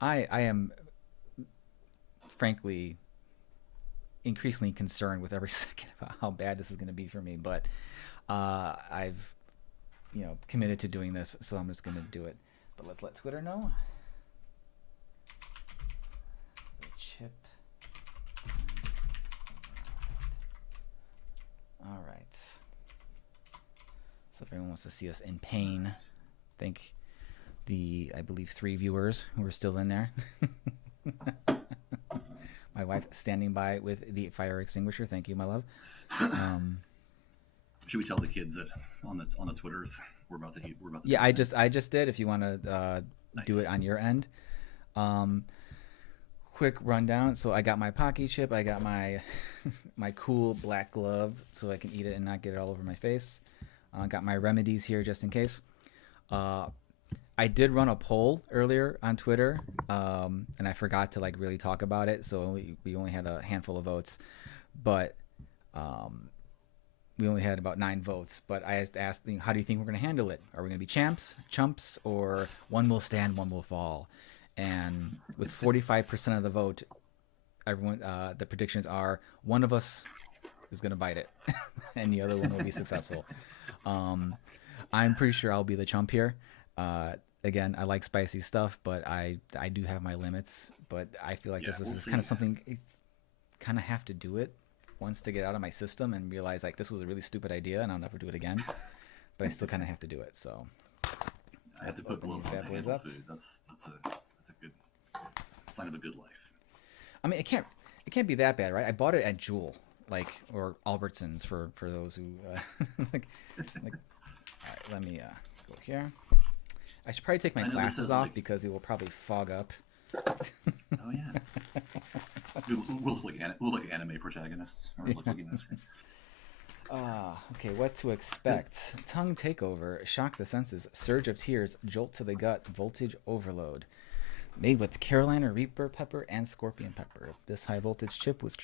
I am frankly increasingly concerned with every second about how bad this is going to be for me, but I've committed to doing this, so I'm just going to do it. But let's let Twitter know. The chip. All right. So if anyone wants to see us in All pain, right. thank I believe 3 viewers who are still in there. My wife standing by with the fire extinguisher. Thank you, my love. Um, Should we tell the kids that on the Twitters we're about to do yeah, this I thing? just I just did. If you want to do it Nice. on your end, um, quick rundown. So I got my PAQUI chip. I got my my cool black glove so I can eat it and not get it all over my face. I got my remedies here just in case. Uh, I did run a poll earlier on Twitter, and I forgot to like really talk about it, so we only had a handful of votes. But um, we only had about 9 votes, but I asked, how do you think we're going to handle it? Are we going to be champs, chumps, or one will stand, one will fall? And with 45% of the vote, everyone, the predictions are one of us is going to bite it, and the other one will be successful. Um, I'm pretty sure I'll be the chump here. Uh, Again, I like spicy stuff, but I do have my limits. But I feel like Yeah, this we'll is kind of see. something. It's kind of have to do it once to get out of my system and realize like this was a really stupid idea and I'll never do it again. But I still kind of have to do it. So I had to let's put open gloves these on bad to boys handle up. food. That's a good sign of a good life. I mean, it can't be that bad, right? I bought it at Jewel, like or Albertsons for those who like. All right, let me go here. I should probably take my I know this glasses says off like, because it will probably fog up. oh yeah, we'll look like anime protagonists or like looking at the screen. Okay, what to expect? Tongue takeover, shock the senses, surge of tears, jolt to the gut, voltage overload. Made with Carolina Reaper pepper and scorpion pepper. This high voltage chip was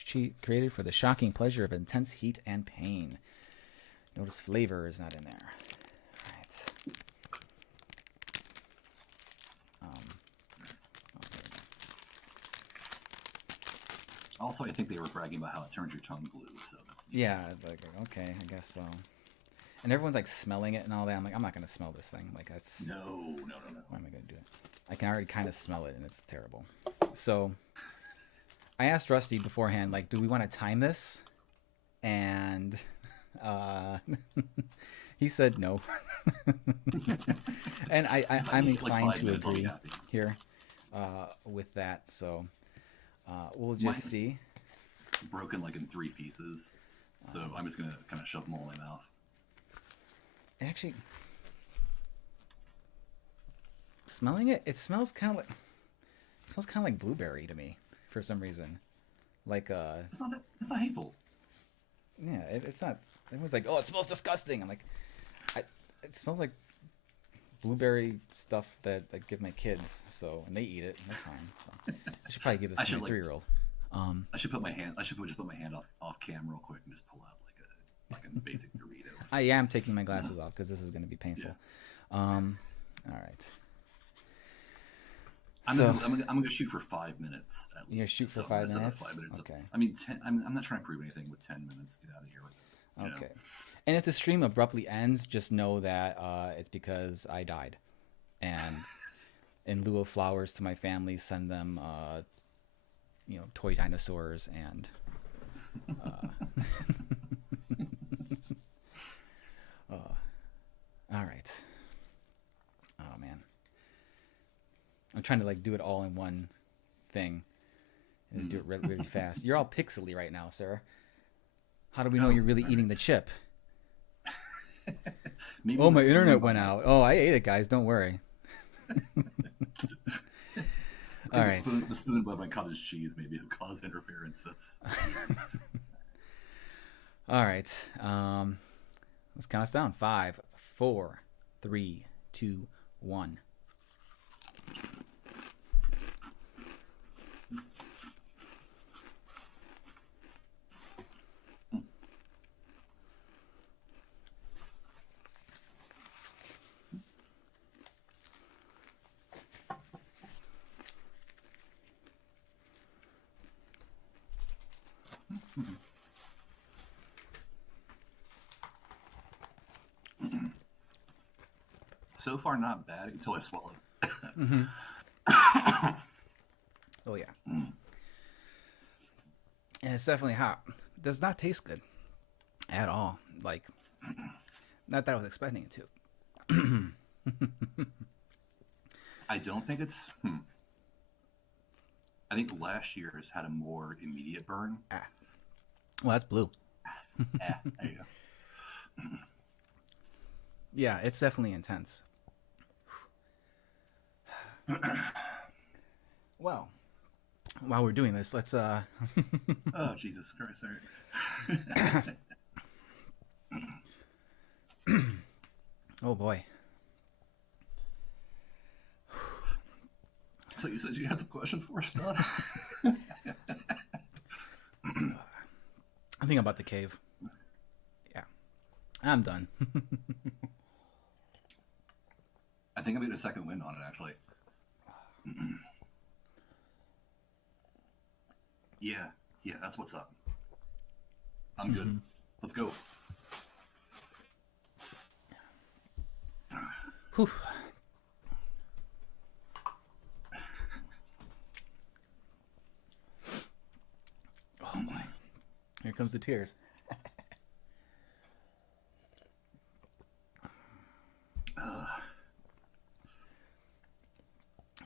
created for the shocking pleasure of intense heat and pain. Notice flavor is not in there. All right. Um, okay. Also, I think they were bragging about how it turns your tongue blue, so that's neat. Yeah, like okay, I guess so. And everyone's like smelling it and all that. I'm like, I'm not gonna smell this thing. Like that's No. why am I gonna do it? I can already kind of smell it and it's terrible. So I asked Rusty beforehand, like, do we want to time this? And uh, he said no. And I'm Like inclined 5 to minutes, I'll be agree happy. here with that. So we'll just Mine's see. broken like in 3 pieces, so I'm just gonna kind of shove them all in my mouth. Actually, smelling it, it smells kind of like blueberry to me for some reason. Like It's not hateful. yeah, it's not. Everyone's like, oh, it smells disgusting. I'm like, I, it smells like blueberry stuff that I give my kids. So and they eat it, and they're fine. So I should probably give this I to should my like 3-year-old. I should put my hand. I should just put my hand off cam real quick and just pull out like a basic Dorito or I something. am taking my glasses off because this is going to be Yeah. painful. All right. I'm So just, I'm gonna shoot for 5 minutes at you're gonna least. shoot for So I'm gonna five set up minutes. 5 minutes. Okay. I mean, 10. I'm not trying to prove anything with 10 minutes. Get out of here with it. You know. Okay. And if the stream abruptly ends, just know that it's because I died. And in lieu of flowers to my family, send them, toy dinosaurs and. Uh, all right. Oh man, I'm trying to like do it all in one thing. And just do it really, really fast. You're all pixely right now, sir. How do we know Oh, you're really all eating right. the chip? Maybe Oh, the my spoon internet by went my out. Oh, I ate it, guys. Don't worry. All maybe right. the spoon by my cottage cheese maybe have caused interference. That's All right. Let's count us down. 5, 4, 3, 2, 1. so far not bad until I swallowed. Mm-hmm. Oh yeah. And it's definitely hot. It does not taste good at all. Like, not that I was expecting it to. I don't think it's. I think last year's had a more immediate burn. Ah. Well, that's blue. There you go. Yeah, it's definitely intense. Well, while we're doing this, let's Oh Jesus Christ! There. oh boy. So you said you had some questions for us, Don? I'm thinking about the cave. Yeah. I'm done. I think I'm getting a second wind on it, actually. Yeah, yeah, that's what's up. I'm good. Let's go. Whew. Oh boy. Here comes the tears.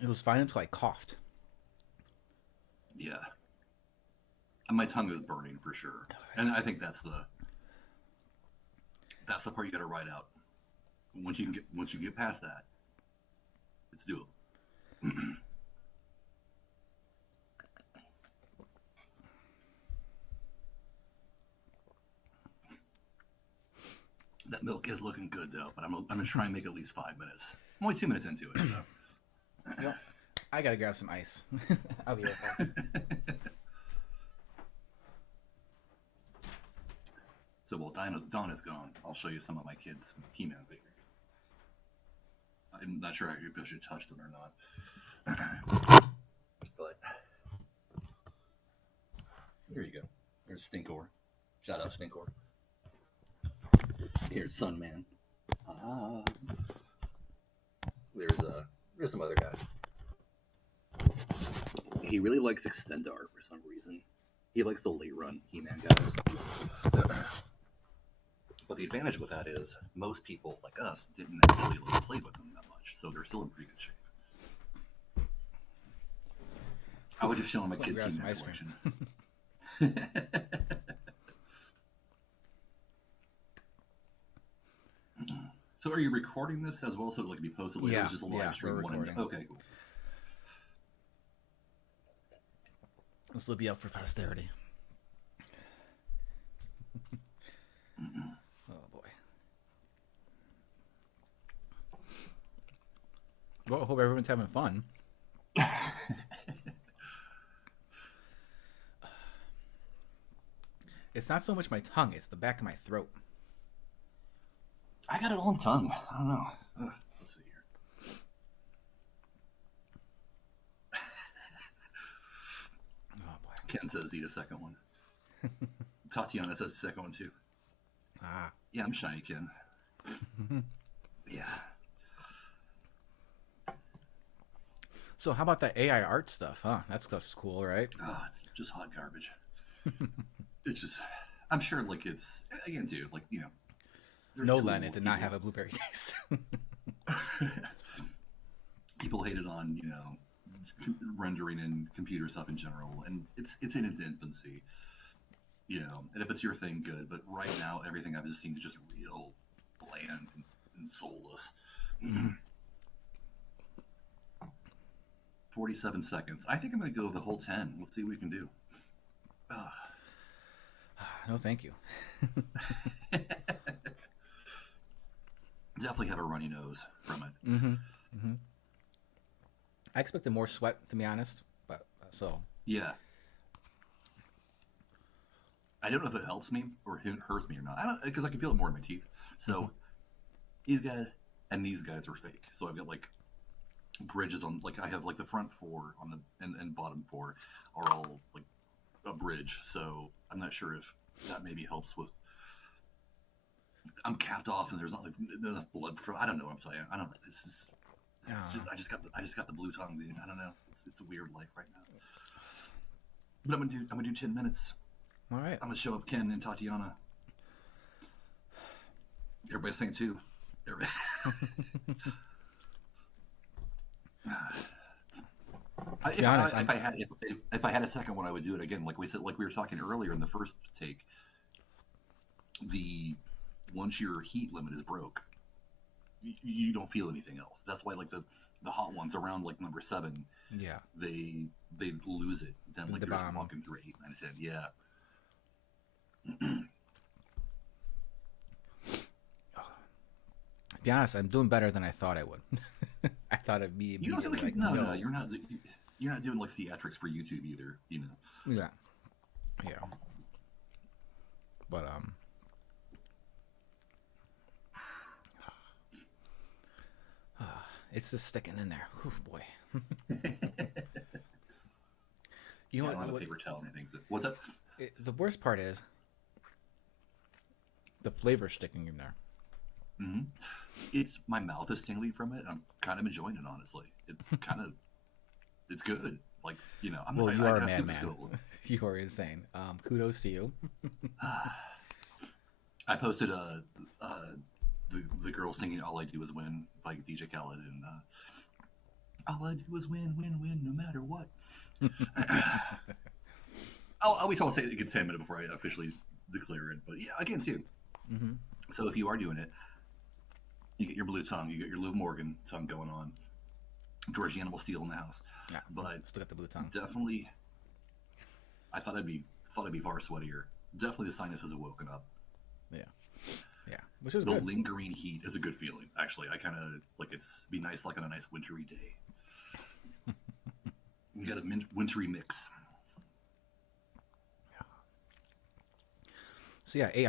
It was fine until I coughed. Yeah. And my tongue is burning for sure. And I think that's the part you got to ride out. Once you get past that, it's doable. That milk is looking good though, but I'm gonna try and make at least 5 minutes. I'm only 2 minutes into it, so. Yep. I gotta grab some ice. I'll be right back. So while Dawn is gone, I'll show you some of my kids' He-Man figures. I'm not sure if I should touch them or not. But here you go. There's Stinkor. Shout out Stinkor. Here's Sunman. There's some other guys. He really likes Extendar for some reason. He likes the late run He-Man guys. But the advantage with that is most people like us didn't actually play with them that much, so they're still in pretty good shape. I was just showing my kids He-Man collection. So are you recording this as well so it can be posted later? Yeah, It's just a live stream. recording. Okay, cool. This will be up for posterity. Oh boy. Well, I hope everyone's having fun. It's not so much my tongue, it's the back of my throat. I got it on tongue. I don't know. Let's see here. Oh boy. Ken says eat a second one. Tatiana says the second one too. Ah. Yeah, I'm shiny, Ken. Yeah. So how about that AI art stuff, huh? That stuff's cool, right? It's just hot garbage. It's just, I'm sure, like, it's, again, dude, like, you know. No, Len, it did not have a blueberry taste. People hate it on, you know, rendering and computer stuff in general, and it's in its infancy, you know, and if it's your thing, good, but right now, everything I've just seen is just real bland and soulless. 47 seconds. I think I'm going to go the whole 10. Let's see what we can do. No, thank you. Definitely have a runny nose from it. I expected more sweat, to be honest, but so. Yeah. I don't know if it helps me or hurts me or not. I don't, because I can feel it more in my teeth. So these guys and these guys are fake. So I've got like bridges on, like I have like the front four on the and bottom four are all like a bridge. So I'm not sure if that maybe helps with. I'm capped off and there's not like enough blood from. I don't know what I'm saying. I don't know. This is. Just, I just got the blue tongue, dude. I don't know. It's a weird life right now. But I'm gonna do 10 minutes. All right. I'm gonna show up Ken and Tatiana. Everybody's saying too. If I had a second one, I would do it again. Like we said, like we were talking earlier in the first take. Once your heat limit is broke, you don't feel anything else. That's why like the hot ones around like number 7, yeah, they lose it. Then like the you're bomb. just walking through 8, 9, 10. Yeah. To be honest, I'm doing better than I thought I would. I thought it'd be immediately like, no, you're not doing like theatrics for YouTube either, you know. Yeah. But It's just sticking in there. Whew, boy. You know Yeah, I don't have a what paper towel or anything. What's that? the worst part is? The flavor sticking in there. Hmm. It's my mouth is tingling from it. I'm kind of enjoying it, honestly. It's kind of it's good. Like Well, you I are a gotta skip this madman. goal. You are insane. Kudos to you. I posted the girl singing "All I Do Is Win" by DJ Khaled, and all I do is win, win, win, no matter what. I'll wait till I say it gets 10 minutes before I officially declare it. But yeah, again too. Mm-hmm. So if you are doing it, you get your blue tongue, you get your Lou Morgan tongue going on. George the Animal Steel in the house, Yeah, but still got the blue tongue. definitely, I thought I'd be far sweatier. Definitely, the sinuses have woken up. Yeah, yeah, which is The good. lingering heat is a good feeling. Actually, I kind of like it's be nice like on a nice wintry day. You got a wintry mix. So yeah, AI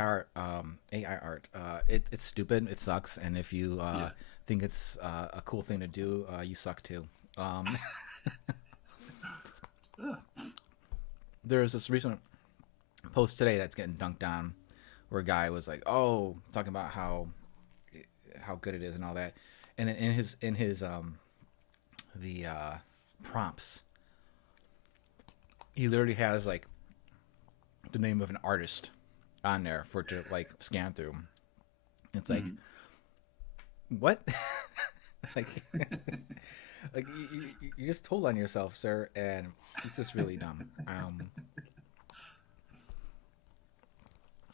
art. It's stupid. It sucks. And if you Yeah. think it's a cool thing to do, you suck too. Um, Ugh. there's this recent post today that's getting dunked on, where a guy was like, "Oh, talking about how good it is and all that," and then in his the prompts, he literally has like the name of an artist on there for it to like scan through. It's like, Mhm. what? like, like you just told on yourself, sir, and it's just really dumb.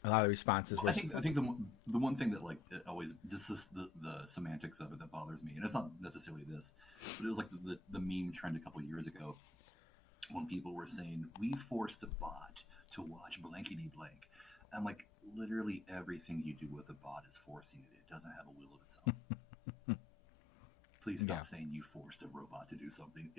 A lot of the responses Well, were, I think the one thing that like it always just the semantics of it that bothers me, and it's not necessarily this, but it was like the meme trend a couple of years ago when people were saying we forced the bot to watch blankety blank. I'm like, literally everything you do with a bot is forcing it. It doesn't have a will of its own. Please yeah. stop saying you forced a robot to do something.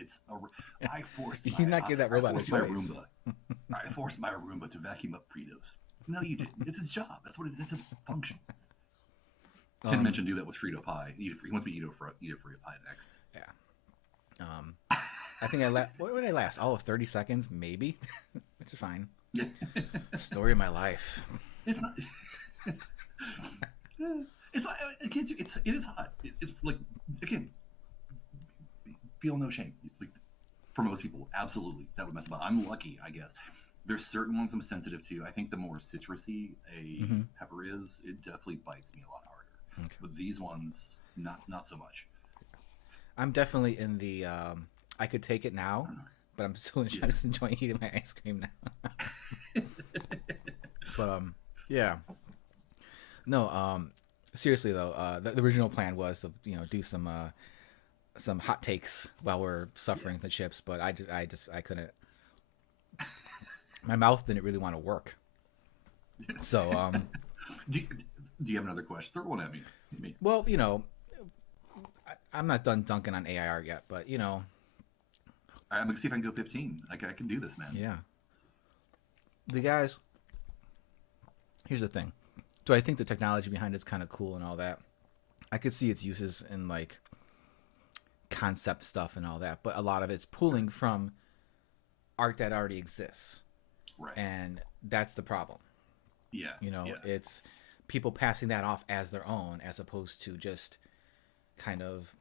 I forced You not give that I robot a forced my choice. Roomba. I forced my Roomba to vacuum up Fritos. No, you didn't. It's his job. It's his function. Ken Um, mentioned do that with Frito pie. He wants me to eat a Frito pie next. yeah. I think what would I last? All of 30 seconds, maybe, which is fine. Yeah. Story of my life. It's not. It's not. It is hot. It's like again, feel no shame. It's like for most people, absolutely that would mess them up. I'm lucky, I guess. There's certain ones I'm sensitive to. I think the more citrusy a Mm-hmm. pepper is, it definitely bites me a lot harder. Okay. But these ones, not so much. I'm definitely in the. I could take it now, but I'm still Yeah. just enjoying eating my ice cream now. But yeah. No, seriously though, the original plan was to do some hot takes while we're suffering the chips, but I couldn't. My mouth didn't really want to work. So Do you have another question? Throw one at me. well, I'm not done dunking on AIR yet, but I'm gonna see if I can go 15. I can do this, man. yeah. The guys. Here's the thing. Do I think the technology behind it's kind of cool and all that? I could see its uses in like concept stuff and all that, but a lot of it's pulling from art that already exists, Right. and that's the problem. Yeah. Yeah. It's people passing that off as their own, as opposed to just kind of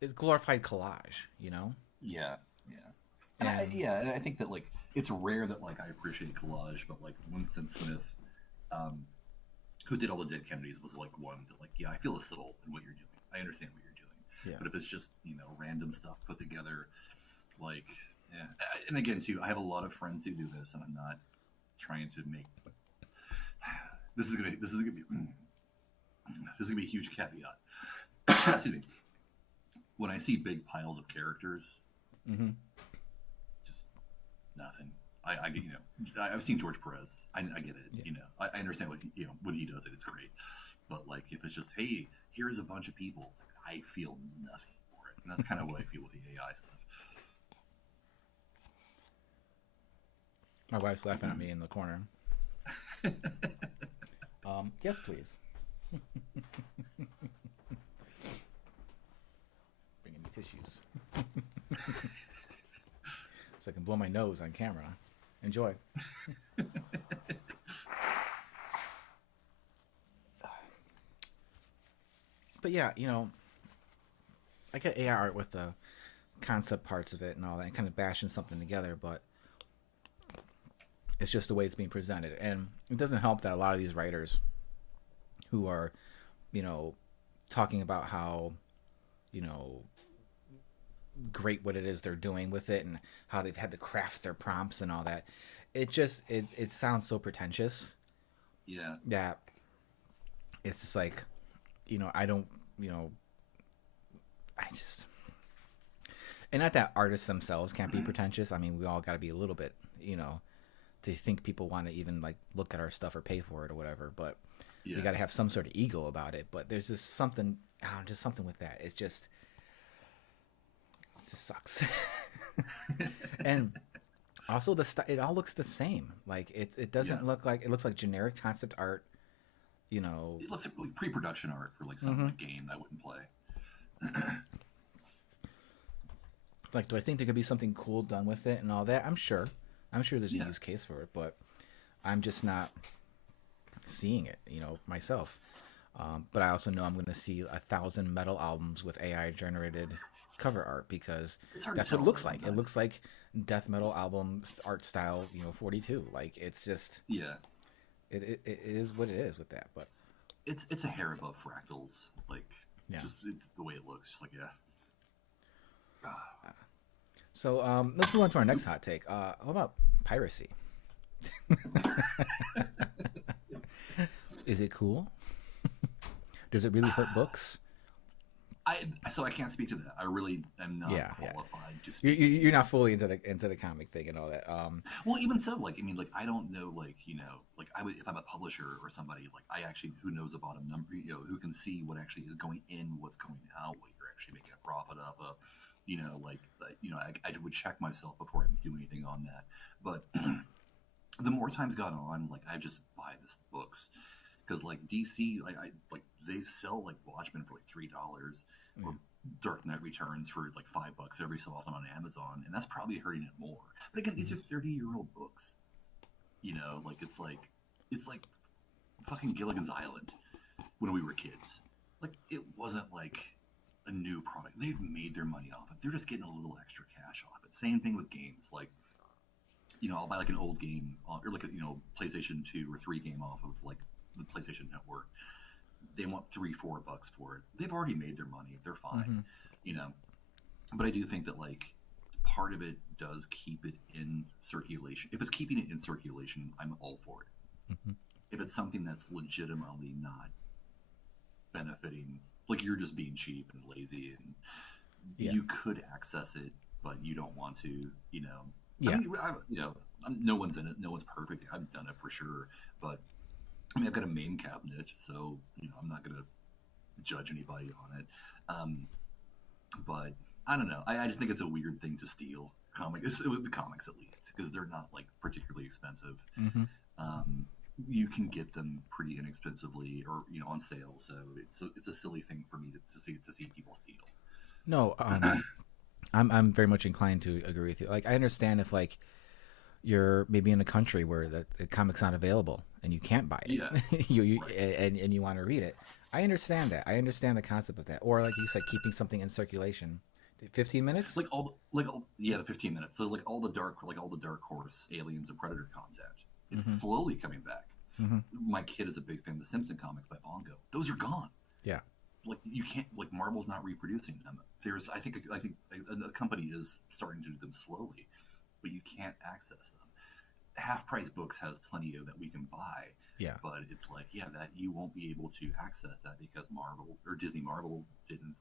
it's glorified collage. Yeah. Yeah. And And I think that like it's rare that like I appreciate collage, but like Winston Smith, um, who did all the Dead Kennedys, was like one that like I feel a soul in what you're doing. I understand what you're doing, yeah, but if it's just random stuff put together, like yeah. And again too, I have a lot of friends who do this, and I'm not trying to make this is gonna be a huge caveat. Excuse me. When I see big piles of characters, hmm just nothing. I've seen George Perez. I get it. yeah. I understand what when he does it, it's great. But like if it's just hey, here's a bunch of people, like, I feel nothing for it, and that's kind of what I feel with the AI stuff. My wife's laughing at me in the corner. Yes, please. tissues so I can blow my nose on camera. Enjoy. But yeah, I get AI art with the concept parts of it and all that, and kind of bashing something together, but it's just the way it's being presented. And it doesn't help that a lot of these writers who are, you know, talking about how, you know, great what it is they're doing with it and how they've had to craft their prompts and all that. It sounds so pretentious Yeah. that it's just like, I don't, you know, I just, and not that artists themselves can't be pretentious. I mean, we all got to be a little bit, to think people want to even like look at our stuff or pay for it or whatever. But Yeah. we got to have some sort of ego about it. But there's just something, I don't know, just something with that. It just sucks. And also it all looks the same. Like it doesn't Yeah. look like, it looks like generic concept art. You know. It looks like really pre-production art for like some like game I wouldn't play. Like, do I think there could be something cool done with it and all that? I'm sure there's a Yeah. use case for it, but I'm just not seeing it, myself. But I also know I'm going to see 1,000 metal albums with AI generated cover art because It's hard to that's what it tell looks though like. It sometimes. looks like death metal album art style, 42. Like it's just Yeah. it is what it is with that. But It's a hair above fractals. Like yeah. just it's the way it looks. Just like yeah. Ah, So let's move on to our next hot take. How about piracy? Is it cool? Does it really hurt books? so I can't speak to that. I really am not Yeah, yeah. qualified to You're, speak. you're not fully into the comic thing and all that. Well, even so, like I mean, like I don't know, like like I would if I'm a publisher or somebody, like I actually who knows about a number, who can see what actually is going in, what's going out, what you're actually making a profit off of, I would check myself before I do anything on that. But the more time's gone on, like I just buy this books because like DC, like I like they sell like Watchmen for like $3 Yeah. or Dark Knight Returns for like $5 every so often on Amazon, and that's probably hurting it more. But again, these Mhm. are 30-year-old books. Like it's like fucking Gilligan's Island when we were kids. Like it wasn't like a new product. They've made their money off it. They're just getting a little extra cash off it. Same thing with games. Like I'll buy like an old game or like a PlayStation 2 or 3 game off of like the PlayStation Network. They want $3-4 for it. They've already made their money. They're fine. Mhm. You know, but I do think that like part of it does keep it in circulation. If it's keeping it in circulation, I'm all for it. Mhm. If it's something that's legitimately not benefiting, like you're just being cheap and lazy, and Yeah. you could access it, but you don't want to. I Yeah. mean, no one's in it. No one's perfect. I've done it for sure, but I mean, I've got a main cabinet, so I'm not gonna judge anybody on it. Um, but I don't know. I just think it's a weird thing to steal with the comics at least, because they're not like particularly expensive. Mhm. Um, you can get them pretty inexpensively, or on sale. So it's a silly thing for me to see people steal. No, I'm very much inclined to agree with you. Like I understand if like you're maybe in a country where the comic's not available and you can't buy it, Yeah, right. and you want to read it. I understand that. I understand the concept of that. Or like you said, keeping something in circulation. 15 minutes? Yeah, the 15 minutes. So like all the dark horse aliens and predator content, it's Mm-hmm. slowly coming back. Mm-hmm. My kid is a big fan of the Simpson comics by Bongo. Those are gone. Yeah. Like you can't, like Marvel's not reproducing them. I think a company is starting to do them slowly, but you can't access them. Half price books has plenty of that we can buy, Yeah. but it's like, yeah, that you won't be able to access that because Marvel or Marvel didn't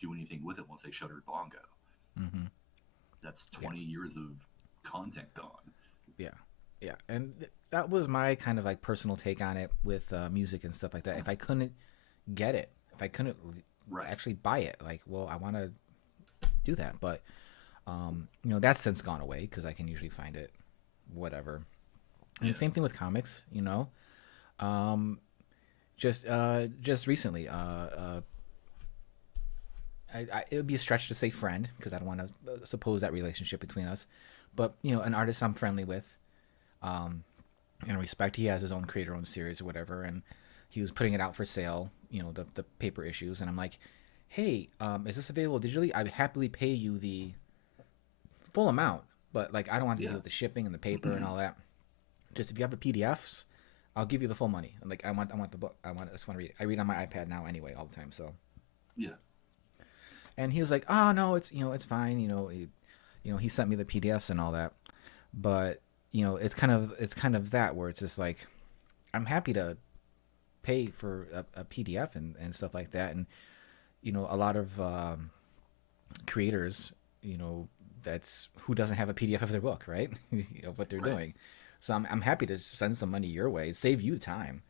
do anything with it once they shuttered Bongo. Mm-hmm. That's Yeah. 20 years of content gone. Yeah. Yeah. And that was my kind of like personal take on it with music and stuff like that. If I couldn't get it, if I couldn't Right. actually buy it, like, well, I want to do that. But, that's since gone away because I can usually find it, whatever. Yeah. And same thing with comics, Um, just recently, it would be a stretch to say friend because I don't want to suppose that relationship between us. But an artist I'm friendly with, um, and respect. He has his own creator-owned series or whatever, and he was putting it out for sale. The paper issues, and I'm like, hey, is this available digitally? I'd happily pay you the full amount, but like I don't want to deal Yeah. with the shipping and the paper and all that. Just if you have the PDFs, I'll give you the full money. Like I want the book. I just want to read it. I read on my iPad now anyway all the time. So, Yeah. and he was like, oh no, it's fine. He sent me the PDFs and all that, but it's kind of that where it's just like I'm happy to pay for a PDF and stuff like that, and a lot of creators, that's who doesn't have a PDF of their book, right? Of what they're Right. doing. So I'm happy to send some money your way, save you time.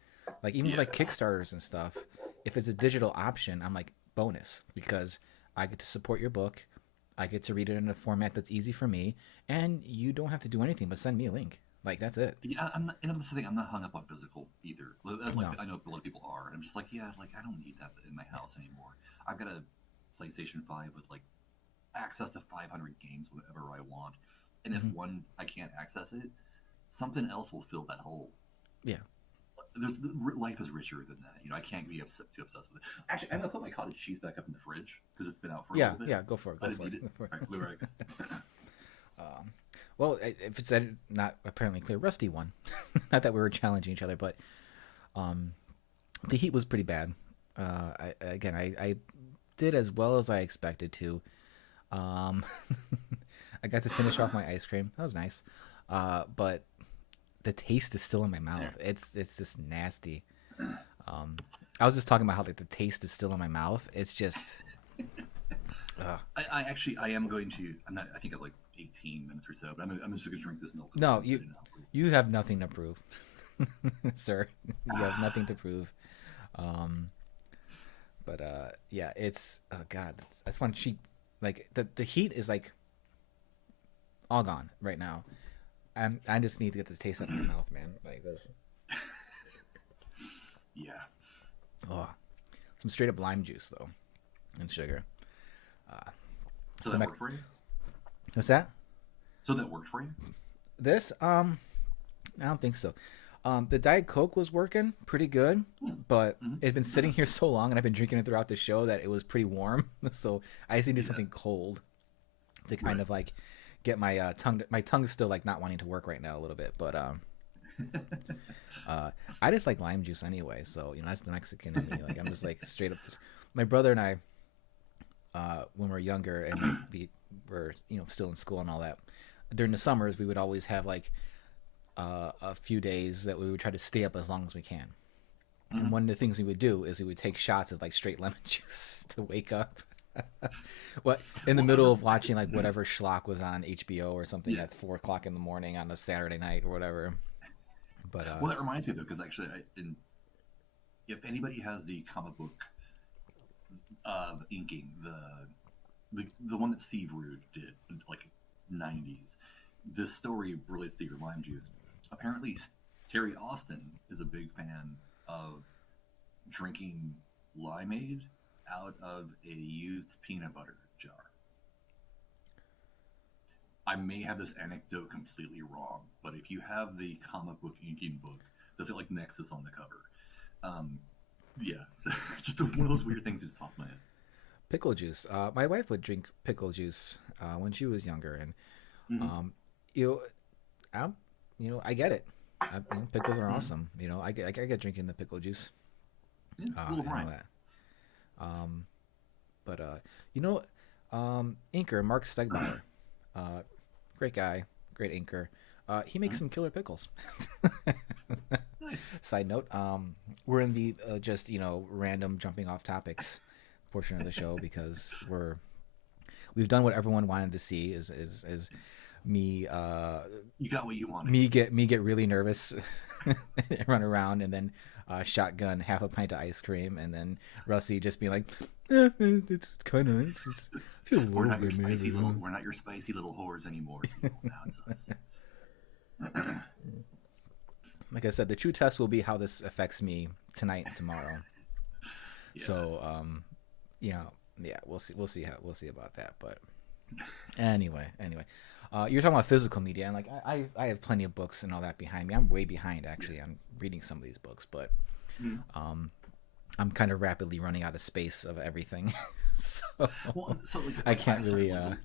Like even with Yeah. like Kickstarters and stuff, if it's a digital option, I'm like bonus because I get to support your book. I get to read it in a format that's easy for me, and you don't have to do anything but send me a link. Like that's it. Yeah, I'm not, and I'm just saying I'm not hung up on physical either. Like No. I know a lot of people are, and I'm just like, yeah, like I don't need that in my house anymore. I've got a PlayStation 5 with like access to 500 games whenever I want, and if Hmm. one I can't access it, something else will fill that hole. Yeah. Life is richer than that. I can't be too obsessed with it. Actually, I'm gonna put my cottage cheese back up in the fridge because it's been out for a Yeah. little bit. Yeah. Go for it. I Go didn't for it. need it. Go for it. All right, we'll be right back. Um, well, if it's not apparently clear, Rusty won. Not that we were challenging each other, but um, the heat was pretty bad. I did as well as I expected to. Um, I got to finish off my ice cream. That was nice. But the taste is still in my mouth. It's just nasty. Um, I was just talking about how like the taste is still in my mouth. It's just. I actually I am going to. I'm not. I think I have like 18 minutes or so, but I'm just going to drink this milk. No, I'm you sitting out. you have nothing to prove, sir. You have nothing to prove. Um, but yeah, it's oh god, that's one cheap. Like the heat is like all gone right now. I just need to get this taste out of my mouth, man. Like this. Yeah. Oh, some straight up lime juice though, and sugar. So The that Mac- worked for you. What's that? So that worked for you. This I don't think so. The Diet Coke was working pretty good, but Mm-hmm. it's been sitting here so long, and I've been drinking it throughout the show that it was pretty warm. So I just needed Yeah. something cold to kind Right. of like get my tongue. My tongue's still like not wanting to work right now a little bit, but I just like lime juice anyway. So that's the Mexican in me. Like I'm just like straight up. My brother and I, when we were younger and we were still in school and all that, during the summers we would always have like a few days that we would try to stay up as long as we can. And one of the things we would do is we would take shots of like straight lemon juice to wake up. What in the middle of watching like whatever schlock was on HBO or something Yeah. at 4 o'clock in the morning on a Saturday night or whatever. But Well, that reminds me though, because actually, if anybody has the comic book inking, the one that Steve Rude did, like 90s, this story relates to your lime juice. Apparently, Terry Austin is a big fan of drinking limeade out of a used peanut butter jar. I may have this anecdote completely wrong, but if you have the comic book inking book, does it like Nexus on the cover? Um, yeah, just one of those weird things that's off my head. pickle juice. My wife would drink pickle juice when she was younger, and Mm-hmm. um, you know, I get it. Pickles are Mm-hmm. awesome. I get drinking the pickle juice Yeah, a little and all brine. that. Um, but you know, inker Mark Stegbauer, uh, great guy, great inker. He makes some killer pickles. Nice. Side note, we're in the just random jumping off topics portion of the show because we've done what everyone wanted to see is me You got what you wanted. me get really nervous run around and then shotgun half a pint of ice cream and then Rusty just be like it's kind of it's I feel a We're little not your bit spicy maybe. little. We're not your spicy little whores anymore. Now it's us. Like I said, the true test will be how this affects me tonight and tomorrow. Yeah. So yeah, yeah, we'll see about that. But anyway, you're talking about physical media, and like I have plenty of books and all that behind me. I'm way behind actually. I'm reading some of these books, but Mhm. um, I'm kind of rapidly running out of space of everything, so Well, so I I can't started really. like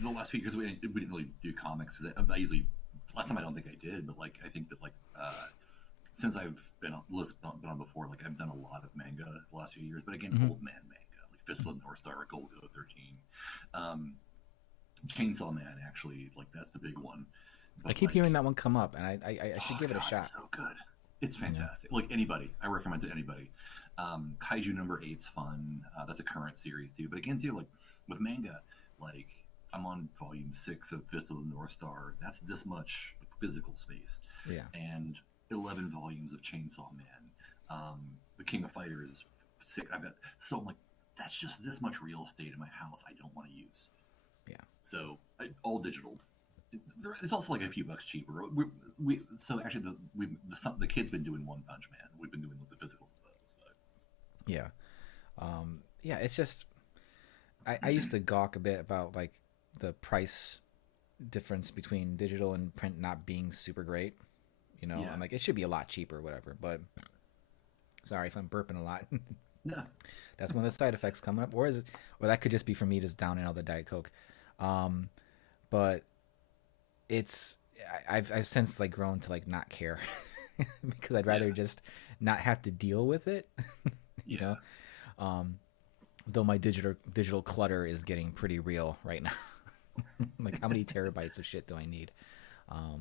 the last few years we didn't really do comics. 'Cause I usually last time I don't think I did, but like I think that like since I've been on before, like I've done a lot of manga the last few years. But again, Mhm. old man manga like Fist of the North Star, Gold 13, um, Chainsaw Man. Actually, like that's the big one. I But keep like, hearing that one come up, and I should oh give it a god, shot. it's so good. It's Yeah. fantastic. Like anybody, I recommend it to anybody. Kaiju number eight's fun. That's a current series too. But again, too, like with manga, like I'm on volume 6 of Fist of the North Star. That's this much physical space, Yeah. and 11 volumes of Chainsaw Man. The King of Fighters, six. I've got so I'm like that's just this much real estate in my house I don't want to use. Yeah. So all digital. It's also like a few bucks cheaper. So actually the kid's been doing One Punch Man. We've been doing the physicals of those. Yeah. Yeah. It's just I used to gawk a bit about like the price difference between digital and print not being super great. You know, Yeah, I'm like it should be a lot cheaper, or whatever. But sorry if I'm burping a lot. no, That's one of the side effects coming up, or is it, or that could just be for me just downing all the Diet Coke. Um, but it's I've since like grown to like not care because I'd rather yeah, just not have to deal with it. You know, yeah. um, though my digital clutter is getting pretty real right now. Like how many terabytes of shit do I need? Um,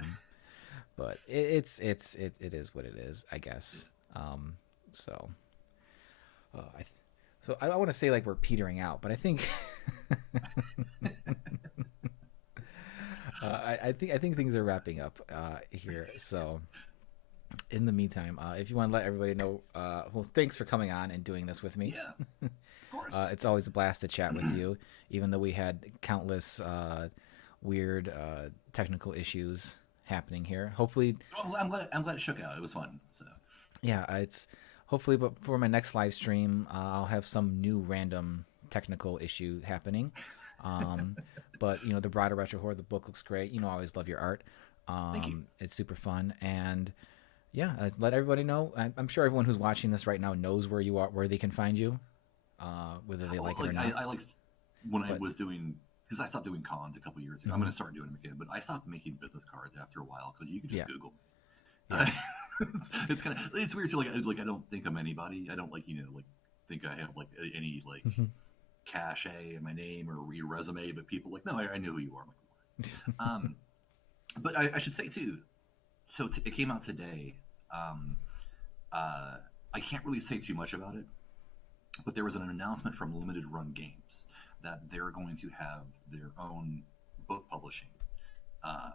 but it is what it is, I guess. So uh, I so I don't want to say like we're petering out, but I think I think things are wrapping up here. So in the meantime, if you want to let everybody know, well, thanks for coming on and doing this with me. Yeah, of course. It's always a blast to chat with you, even though we had countless weird technical issues happening here. Hopefully, Well, I'm glad it shook out. It was fun. So yeah, it's hopefully, but for my next live stream, I'll have some new random technical issue happening. Um, but you know, the Bride of Retro Horde, the book looks great. You know, I always love your art. thank you. It's super fun, and yeah, let everybody know. I'm sure everyone who's watching this right now knows where you are, where they can find you, whether they Well, like it or like not. I like when I But was doing because I stopped doing cons a couple years ago. I'm mhm, going to start doing them again, but I stopped making business cards after a while because you could just yeah, Google. yeah, It's kind of it's weird too. Like I don't think I'm anybody. I don't like like think I have like any like mhm, cachet in my name or your resume. But people like no, I know who you are. I'm like what? But I should say too. So it came out today. Um, uh, I can't really say too much about it, but there was an announcement from Limited Run Games that they're going to have their own book publishing uh,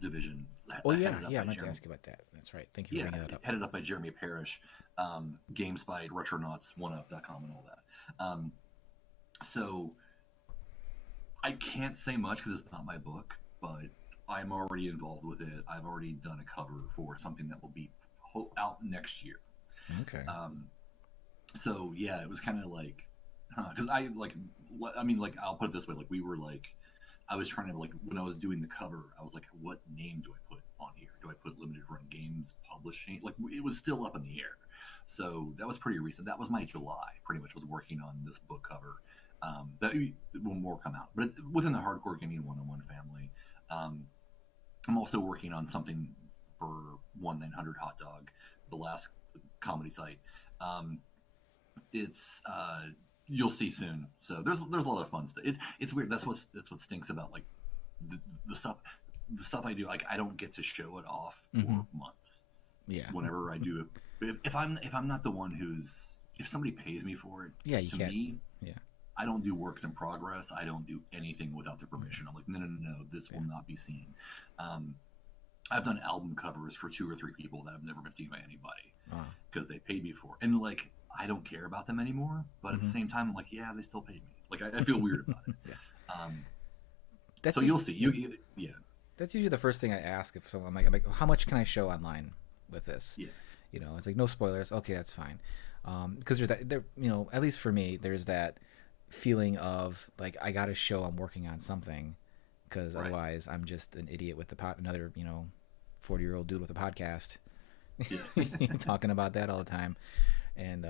division oh yeah, headed up yeah. I by meant to Jeremy. ask you about that. That's right. Thank you for Yeah, bringing that up. headed up by Jeremy Parrish, games by Retronauts, OneUp.com, and all that. So I can't say much because it's not my book, but I'm already involved with it. I've already done a cover for something that will be out next year. Okay. Um, so yeah, it was kind of like, because I like, I mean, like I'll put it this way, like we were like, I was trying to like when I was doing the cover, I was like, what name do I put on here? Do I put Limited Run Games Publishing? Like it was still up in the air. So that was pretty recent. That was my July. Pretty much was working on this book cover. That will more come out, but it's within the hardcore gaming one-on-one family. Um, I'm also working on something for 1-900 Hot Dog, the last comedy site. Um, it's you'll see soon. So there's a lot of fun stuff. It's weird. That's what stinks about like the, the stuff the stuff I do. Like I don't get to show it off Hmm. for months. Yeah. Whenever I do it, if I'm not the one who's if somebody pays me for it, Yeah. You to can't. me, Yeah. I don't do works in progress. I don't do anything without their permission. I'm like, no. This Yeah. will not be seen. Um, I've done album covers for 2 or 3 people that have never been seen by anybody Uh, because they paid me for it. And like, I don't care about them anymore. But at the hmm. same time, I'm like, yeah, they still paid me. Like, I feel weird about it. Yeah. Um, That's so you'll usually, see. Yeah, that's usually the first thing I ask if someone I'm like, how much can I show online with this? yeah, You know, it's like no spoilers. Okay, that's fine. Because there's that there. You know, at least for me, there's that. feeling of like I got to show I'm working on something, because Right. otherwise I'm just an idiot with the another 40-year-old dude with a podcast Yeah. talking about that all the time, and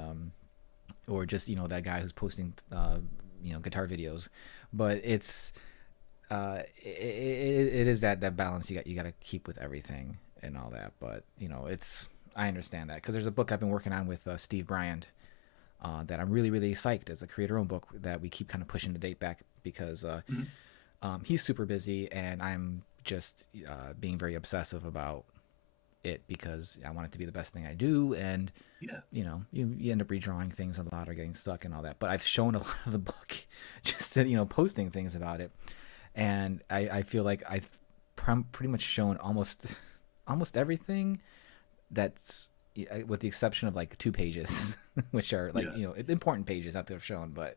or just that guy who's posting guitar videos. But it's it is that balance you got to keep with everything and all that. But it's I understand that because there's a book I've been working on with Steve Bryant, that I'm really really psyched. It's a creator-owned book that we keep kind of pushing the date back because Mhm. he's super busy and I'm just being very obsessive about it because I want it to be the best thing I do. And Yeah. you end up redrawing things a lot or getting stuck and all that. But I've shown a lot of the book just posting things about it, and I feel like I've pretty much shown almost everything that's with the exception of like 2 pages, which are like Yeah. important pages not to have shown. But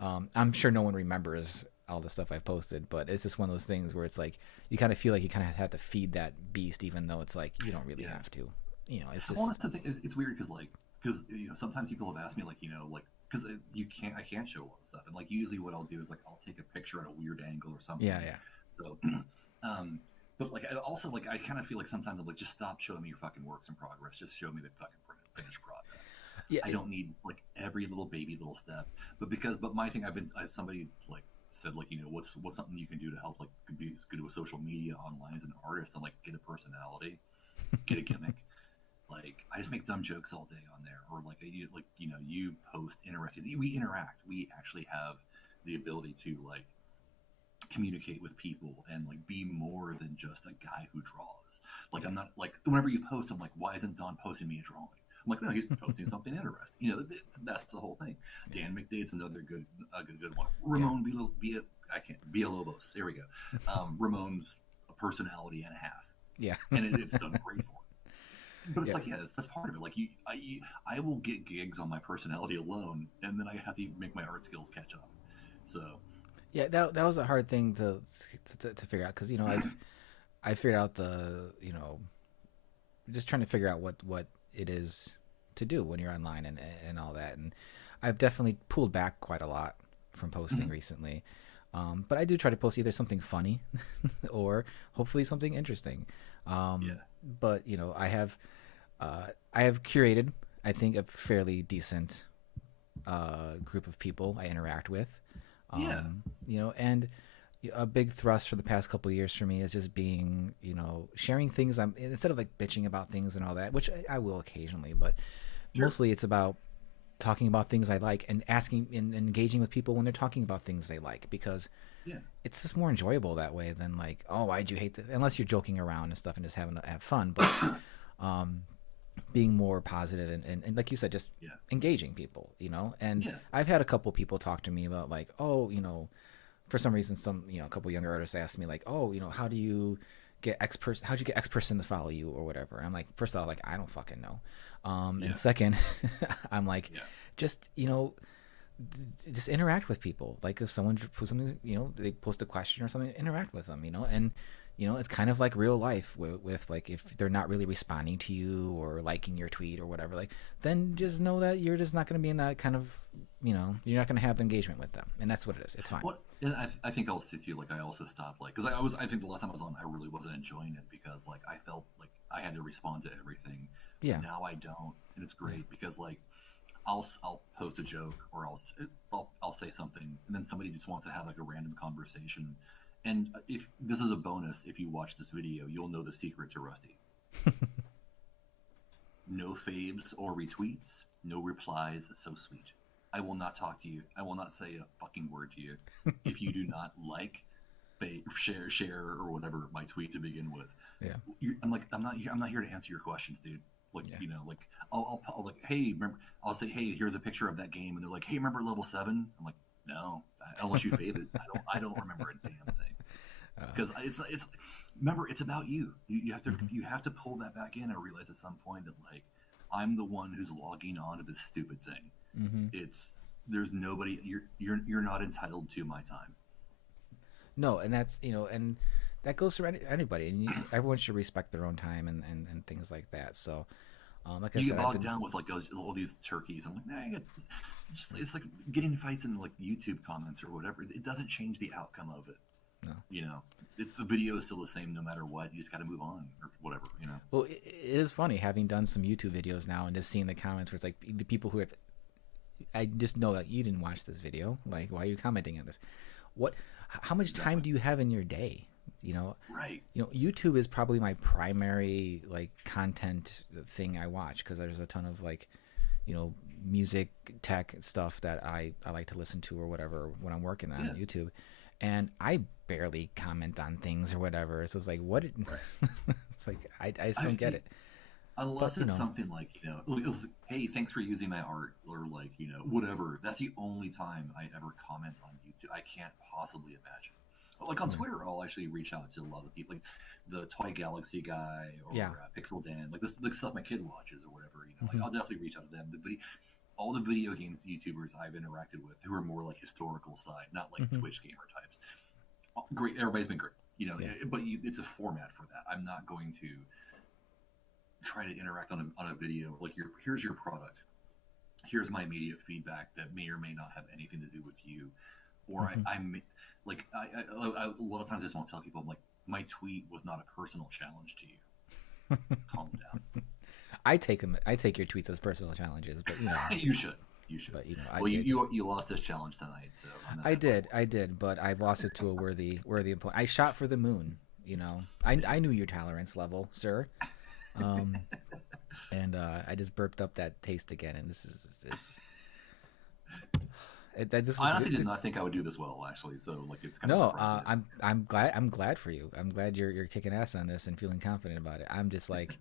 I'm sure no one remembers all the stuff I've posted. But it's just one of those things where it's like you kind of feel like you kind of have to feed that beast, even though it's like you don't really Yeah. have to. It's Well, just that's the thing. It's weird because sometimes people have asked me like because you can't I can't show a lot of stuff, and like usually what I'll do is like I'll take a picture at a weird angle or yeah, something. yeah, So, um, but like I also like I kind of feel like sometimes I'm like just stop showing me your fucking works in progress. Just show me the fucking finished product. yeah, I don't need like every little baby little step. But my thing somebody like said like what's something you can do to help like be good with social media online as an artist and like get a personality, get a gimmick. Like I just make dumb jokes all day on there, or you post interesting. We interact. We actually have the ability to like communicate with people and like be more than just a guy who draws. Like yeah, I'm not like whenever you post, I'm like, why isn't Don posting me a drawing? I'm like, no, he's posting something interesting. That's the whole thing. yeah, Dan McDade's another good one. yeah, Ramon I can't Villalobos. There we go. Ramon's a personality and a half, yeah, and it's done great for him. But it's yeah, like, yeah, that's part of it. Like I will get gigs on my personality alone, and then I have to make my art skills catch up. So yeah. That was a hard thing to figure out because I figured out the just trying to figure out what it is to do when you're online and all that. And I've definitely pulled back quite a lot from posting recently. But I do try to post either something funny or hopefully something interesting. Um, yeah, but I have curated, I think, a fairly decent group of people I interact with. yeah, And a big thrust for the past couple of years for me is just being, sharing things. I'm instead of like bitching about things and all that, which I will occasionally, but sure, mostly it's about talking about things I like and asking and engaging with people when they're talking about things they like, because yeah. it's just more enjoyable that way than like, oh, why'd you hate this? Unless you're joking around and stuff and just having to have fun. But um, being more positive and like you said, just Yeah, engaging people, And yeah, I've had a couple people talk to me about like, oh, for some reason, a couple younger artists asked me like, oh, how do you get X person? How'd you get X person to follow you or whatever? I'm like, first of all, like I don't fucking know. And yeah, second, I'm like, yeah, just just interact with people. Like if someone posts something, they post a question or something, interact with them, and it's kind of like real life with like if they're not really responding to you or liking your tweet or whatever, like then just know that you're just not going to be in that kind of, you're not going to have engagement with them, and that's what it is. It's fine. what and I think I'll say too, like I also stopped like because I think the last time I was on I really wasn't enjoying it because like I felt like I had to respond to everything, but Yeah, now I don't, and it's yeah, great because like I'll post a joke or I'll say something and then somebody just wants to have like a random conversation, and if this is a bonus, if you watch this video you'll know the secret to Rusty. No faves or retweets, no replies so sweet. I will not talk to you. I will not say a fucking word to you if you do not like, share, or whatever my tweet to begin with. yeah, I'm like, I'm not here to answer your questions, dude. Like, yeah. like I'll like, hey, remember? I'll say, hey, here's a picture of that game, and they're like, hey, remember level 7? I'm like, no, unless you fave it, I don't remember a damn thing uh, because it's remember it's about you. You have to mhm. you have to pull that back in and realize at some point that like I'm the one who's logging on to this stupid thing. Hmm. It's there's nobody you're not entitled to my time. No, and that's and that goes for anybody, and everyone should respect their own time and things like that. So Like I You get said, I've bogged been down with like all these turkeys. I'm like, nah, just it's like getting fights in like YouTube comments or whatever. It doesn't change the outcome of it. no. You know, it's the video is still the same no matter what. You just got to move on or whatever. You know. Well, it is funny having done some YouTube videos now and just seeing the comments where it's like the people who have. I just know that you didn't watch this video. Like, why are you commenting on this? What? How much time Exactly. do you have in your day? You know, Right. YouTube is probably my primary like content thing I watch because there's a ton of like you know music tech stuff that I like to listen to or whatever when I'm working on Yeah. YouTube, and I barely comment on things or whatever. So it's like what? Right. It's like I just I don't get it. But unless it's something like hey, thanks for using my art or like whatever. That's the only time I ever comment on YouTube. I can't possibly imagine. Like on yeah, Twitter, I'll actually reach out to a lot of people, like the Toy Galaxy guy yeah. or Pixel Dan, like this, the stuff my kid watches or whatever. Like Hmm. I'll definitely reach out to them. All the video games YouTubers I've interacted with who are more like historical side, not like Hmm. Twitch gamer types. Great, everybody's been great. Yeah. But it's a format for that. I'm not going to try to interact on a video like here's your product, here's my immediate feedback that may or may not have anything to do with you, or Hmm. I'm like a lot of times I just want to tell people I'm like my tweet was not a personal challenge to you. Calm down. I take them. I take your tweets as personal challenges, but You should. You should. but Well, it's you lost this challenge tonight, so I'm not I happy did, for I did, but I lost it to a worthy opponent. I shot for the moon. you. I knew your tolerance level, sir. Um, and I just burped up that taste again, and this is this I is honestly did this. not think I would do this well, actually. So like it's kind of No, surprising. I'm glad for you. I'm glad you're kicking ass on this and feeling confident about it. I'm just like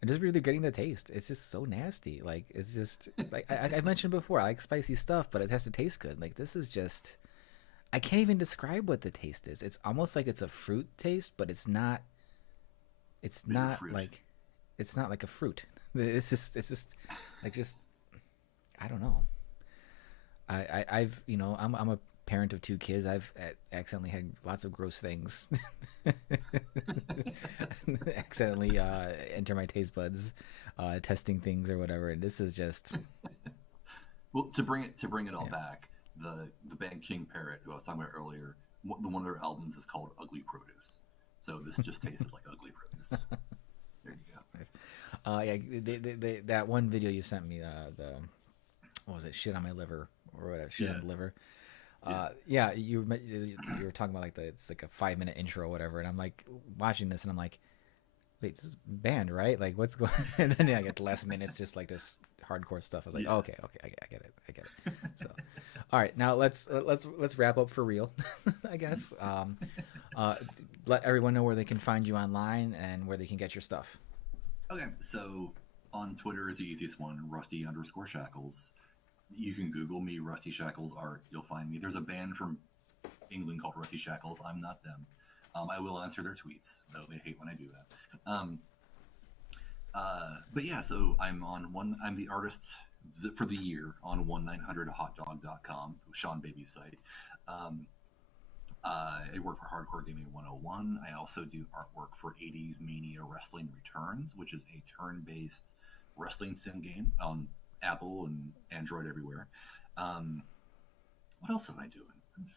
I'm just really getting the taste. It's just so nasty. Like it's just like I mentioned before. I like spicy stuff, but it has to taste good. Like this is just I can't even describe what the taste is. It's almost like it's a fruit taste, but it's not. It's Bitter not fruit. like it's not like a fruit. It's just like just I don't know. I've I'm a parent of two kids. I've accidentally had lots of gross things accidentally enter my taste buds, testing things or whatever. And this is just Well, to bring it all yeah. back, the band King Parrot, who I was talking about earlier, one of their albums is called Ugly Produce. So this just tasted like ugly produce. There you go. Yeah, that one video you sent me, the what was it? Shit on my liver or whatever. Shit Yeah, on the liver. yeah. Yeah, you were talking about like it's like a 5 minute intro or whatever, and I'm like watching this and I'm like, wait, this is band, right? Like what's going? And then I get the last minutes just like this hardcore stuff. I was like, Yeah. oh, okay, I get it, I get it. So, all right, now let's wrap up for real, I guess. Uh, let everyone know where they can find you online and where they can get your stuff. Okay, so on Twitter is the easiest one, Rusty_Shackles. You can Google me, Rusty Shackles art. You'll find me. There's a band from England called Rusty Shackles. I'm not them. I will answer their tweets, though they hate when I do that. But yeah, so I'm on one. I'm the artist for the year on 1-900hotdog.com, Sean Baby's site. Um, I work for Hardcore Gaming 101. I also do artwork for 80s Mania Wrestling Returns, which is a turn-based wrestling sim game on Apple and Android everywhere. Um, what else am I doing?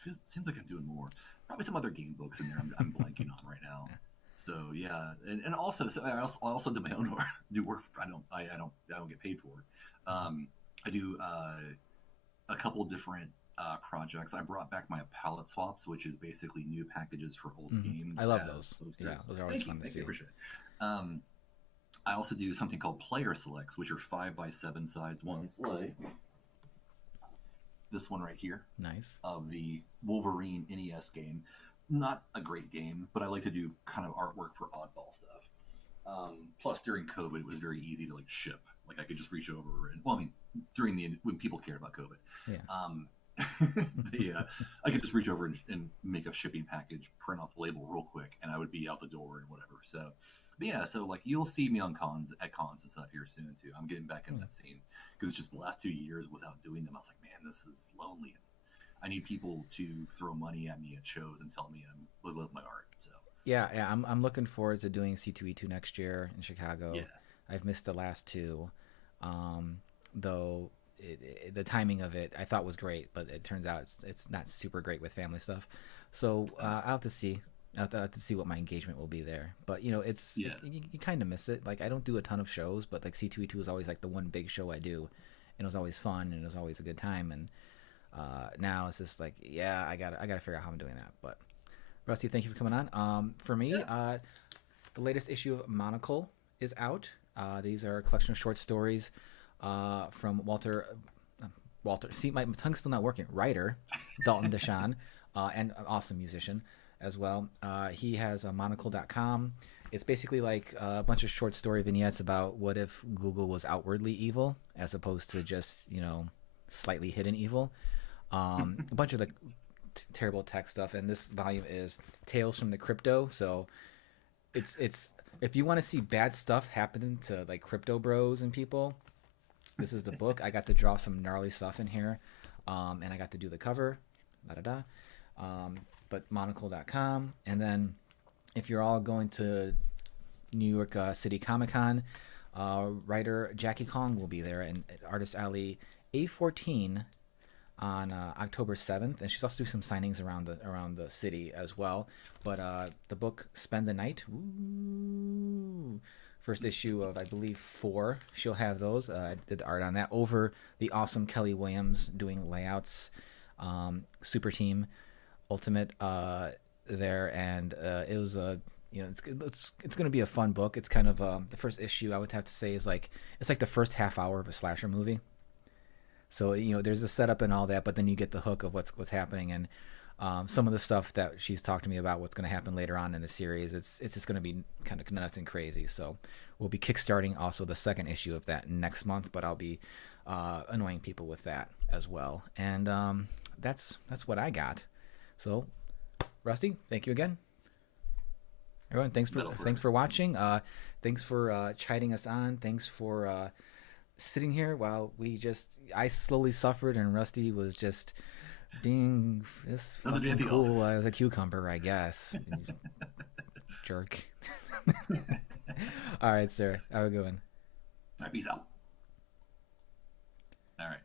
It seems like I'm doing more. Probably some other game books in there. I'm blanking on right now. So yeah, and also so I also do my own work. Do work. I don't get paid for it. I do a couple different projects. I brought back my palette swaps, which is basically new packages for old Hmm. I games love as those. Yeah, posters. those are always Thank you, fun to thank you, see. appreciate it. I also do something called player selects, which are 5 by 7 sized ones, like this one right here Nice. of the Wolverine NES game. Not a great game, but I like to do kind of artwork for oddball stuff. Plus, during COVID, it was very easy to like ship. Like I could just reach over and well, I mean, during the when people cared about COVID, Yeah. yeah, I could just reach over and make a shipping package, print off the label real quick, and I would be out the door and whatever. So, but yeah, so like you'll see me on cons and stuff here soon too. I'm getting back in Hmm. that scene because it's just the last 2 years without doing them. I was like, man, this is lonely. I need people to throw money at me at shows and tell me I love my art. So Yeah, yeah. I'm looking forward to doing C2E2 next year in yeah, Chicago. I've missed the last two, though the timing of it I thought was great, but it turns out it's not super great with family stuff. So I'll have to see. I'll have to see what my engagement will be there. But Yeah. you kind of miss it. Like I don't do a ton of shows, but like C2E2 is always like the one big show I do, and it was always fun and it was always a good time. And now it's just like, yeah, I gotta figure out how I'm doing that. But Rusty, thank you for coming on. For me, Yeah. the latest issue of Monocle is out. These are a collection of short stories from Walter. See, my tongue's still not working. Writer Dalton Deshawn, and an awesome musician as well. He has a monocle.com. It's basically like a bunch of short story vignettes about what if Google was outwardly evil as opposed to just slightly hidden evil. A bunch of the terrible tech stuff, and this volume is Tales from the Crypto. So it's if you want to see bad stuff happening to like crypto bros and people, this is the book. I got to draw some gnarly stuff in here, and I got to do the cover, da da da. But monocle.com, and then if you're all going to New York City Comic Con, writer Jackie Kong will be there, and Artist Alley A14 on October 7th, and she's also doing some signings around the city as well. But the book Spend the Night, ooh, first issue of I believe 4. She'll have those. I did the art on that over the awesome Kelly Williams doing layouts. Super Team Ultimate there, and it was a it's going to be a fun book. It's kind of the first issue I would have to say is like it's like the first half hour of a slasher movie. So there's a setup and all that, but then you get the hook of what's happening, and some of the stuff that she's talked to me about what's going to happen later on in the series. It's just going to be kind of nuts and crazy. So we'll be kickstarting also the second issue of that next month, but I'll be annoying people with that as well. And that's what I got. So Rusty, thank you again. Everyone, thanks for watching. Thanks for chiding us on. Thanks for sitting here while I slowly suffered and Rusty was just being just Another day at fucking the cool office. as a cucumber, I guess. Jerk. All right, sir. Have a good one. All right, peace out. All right.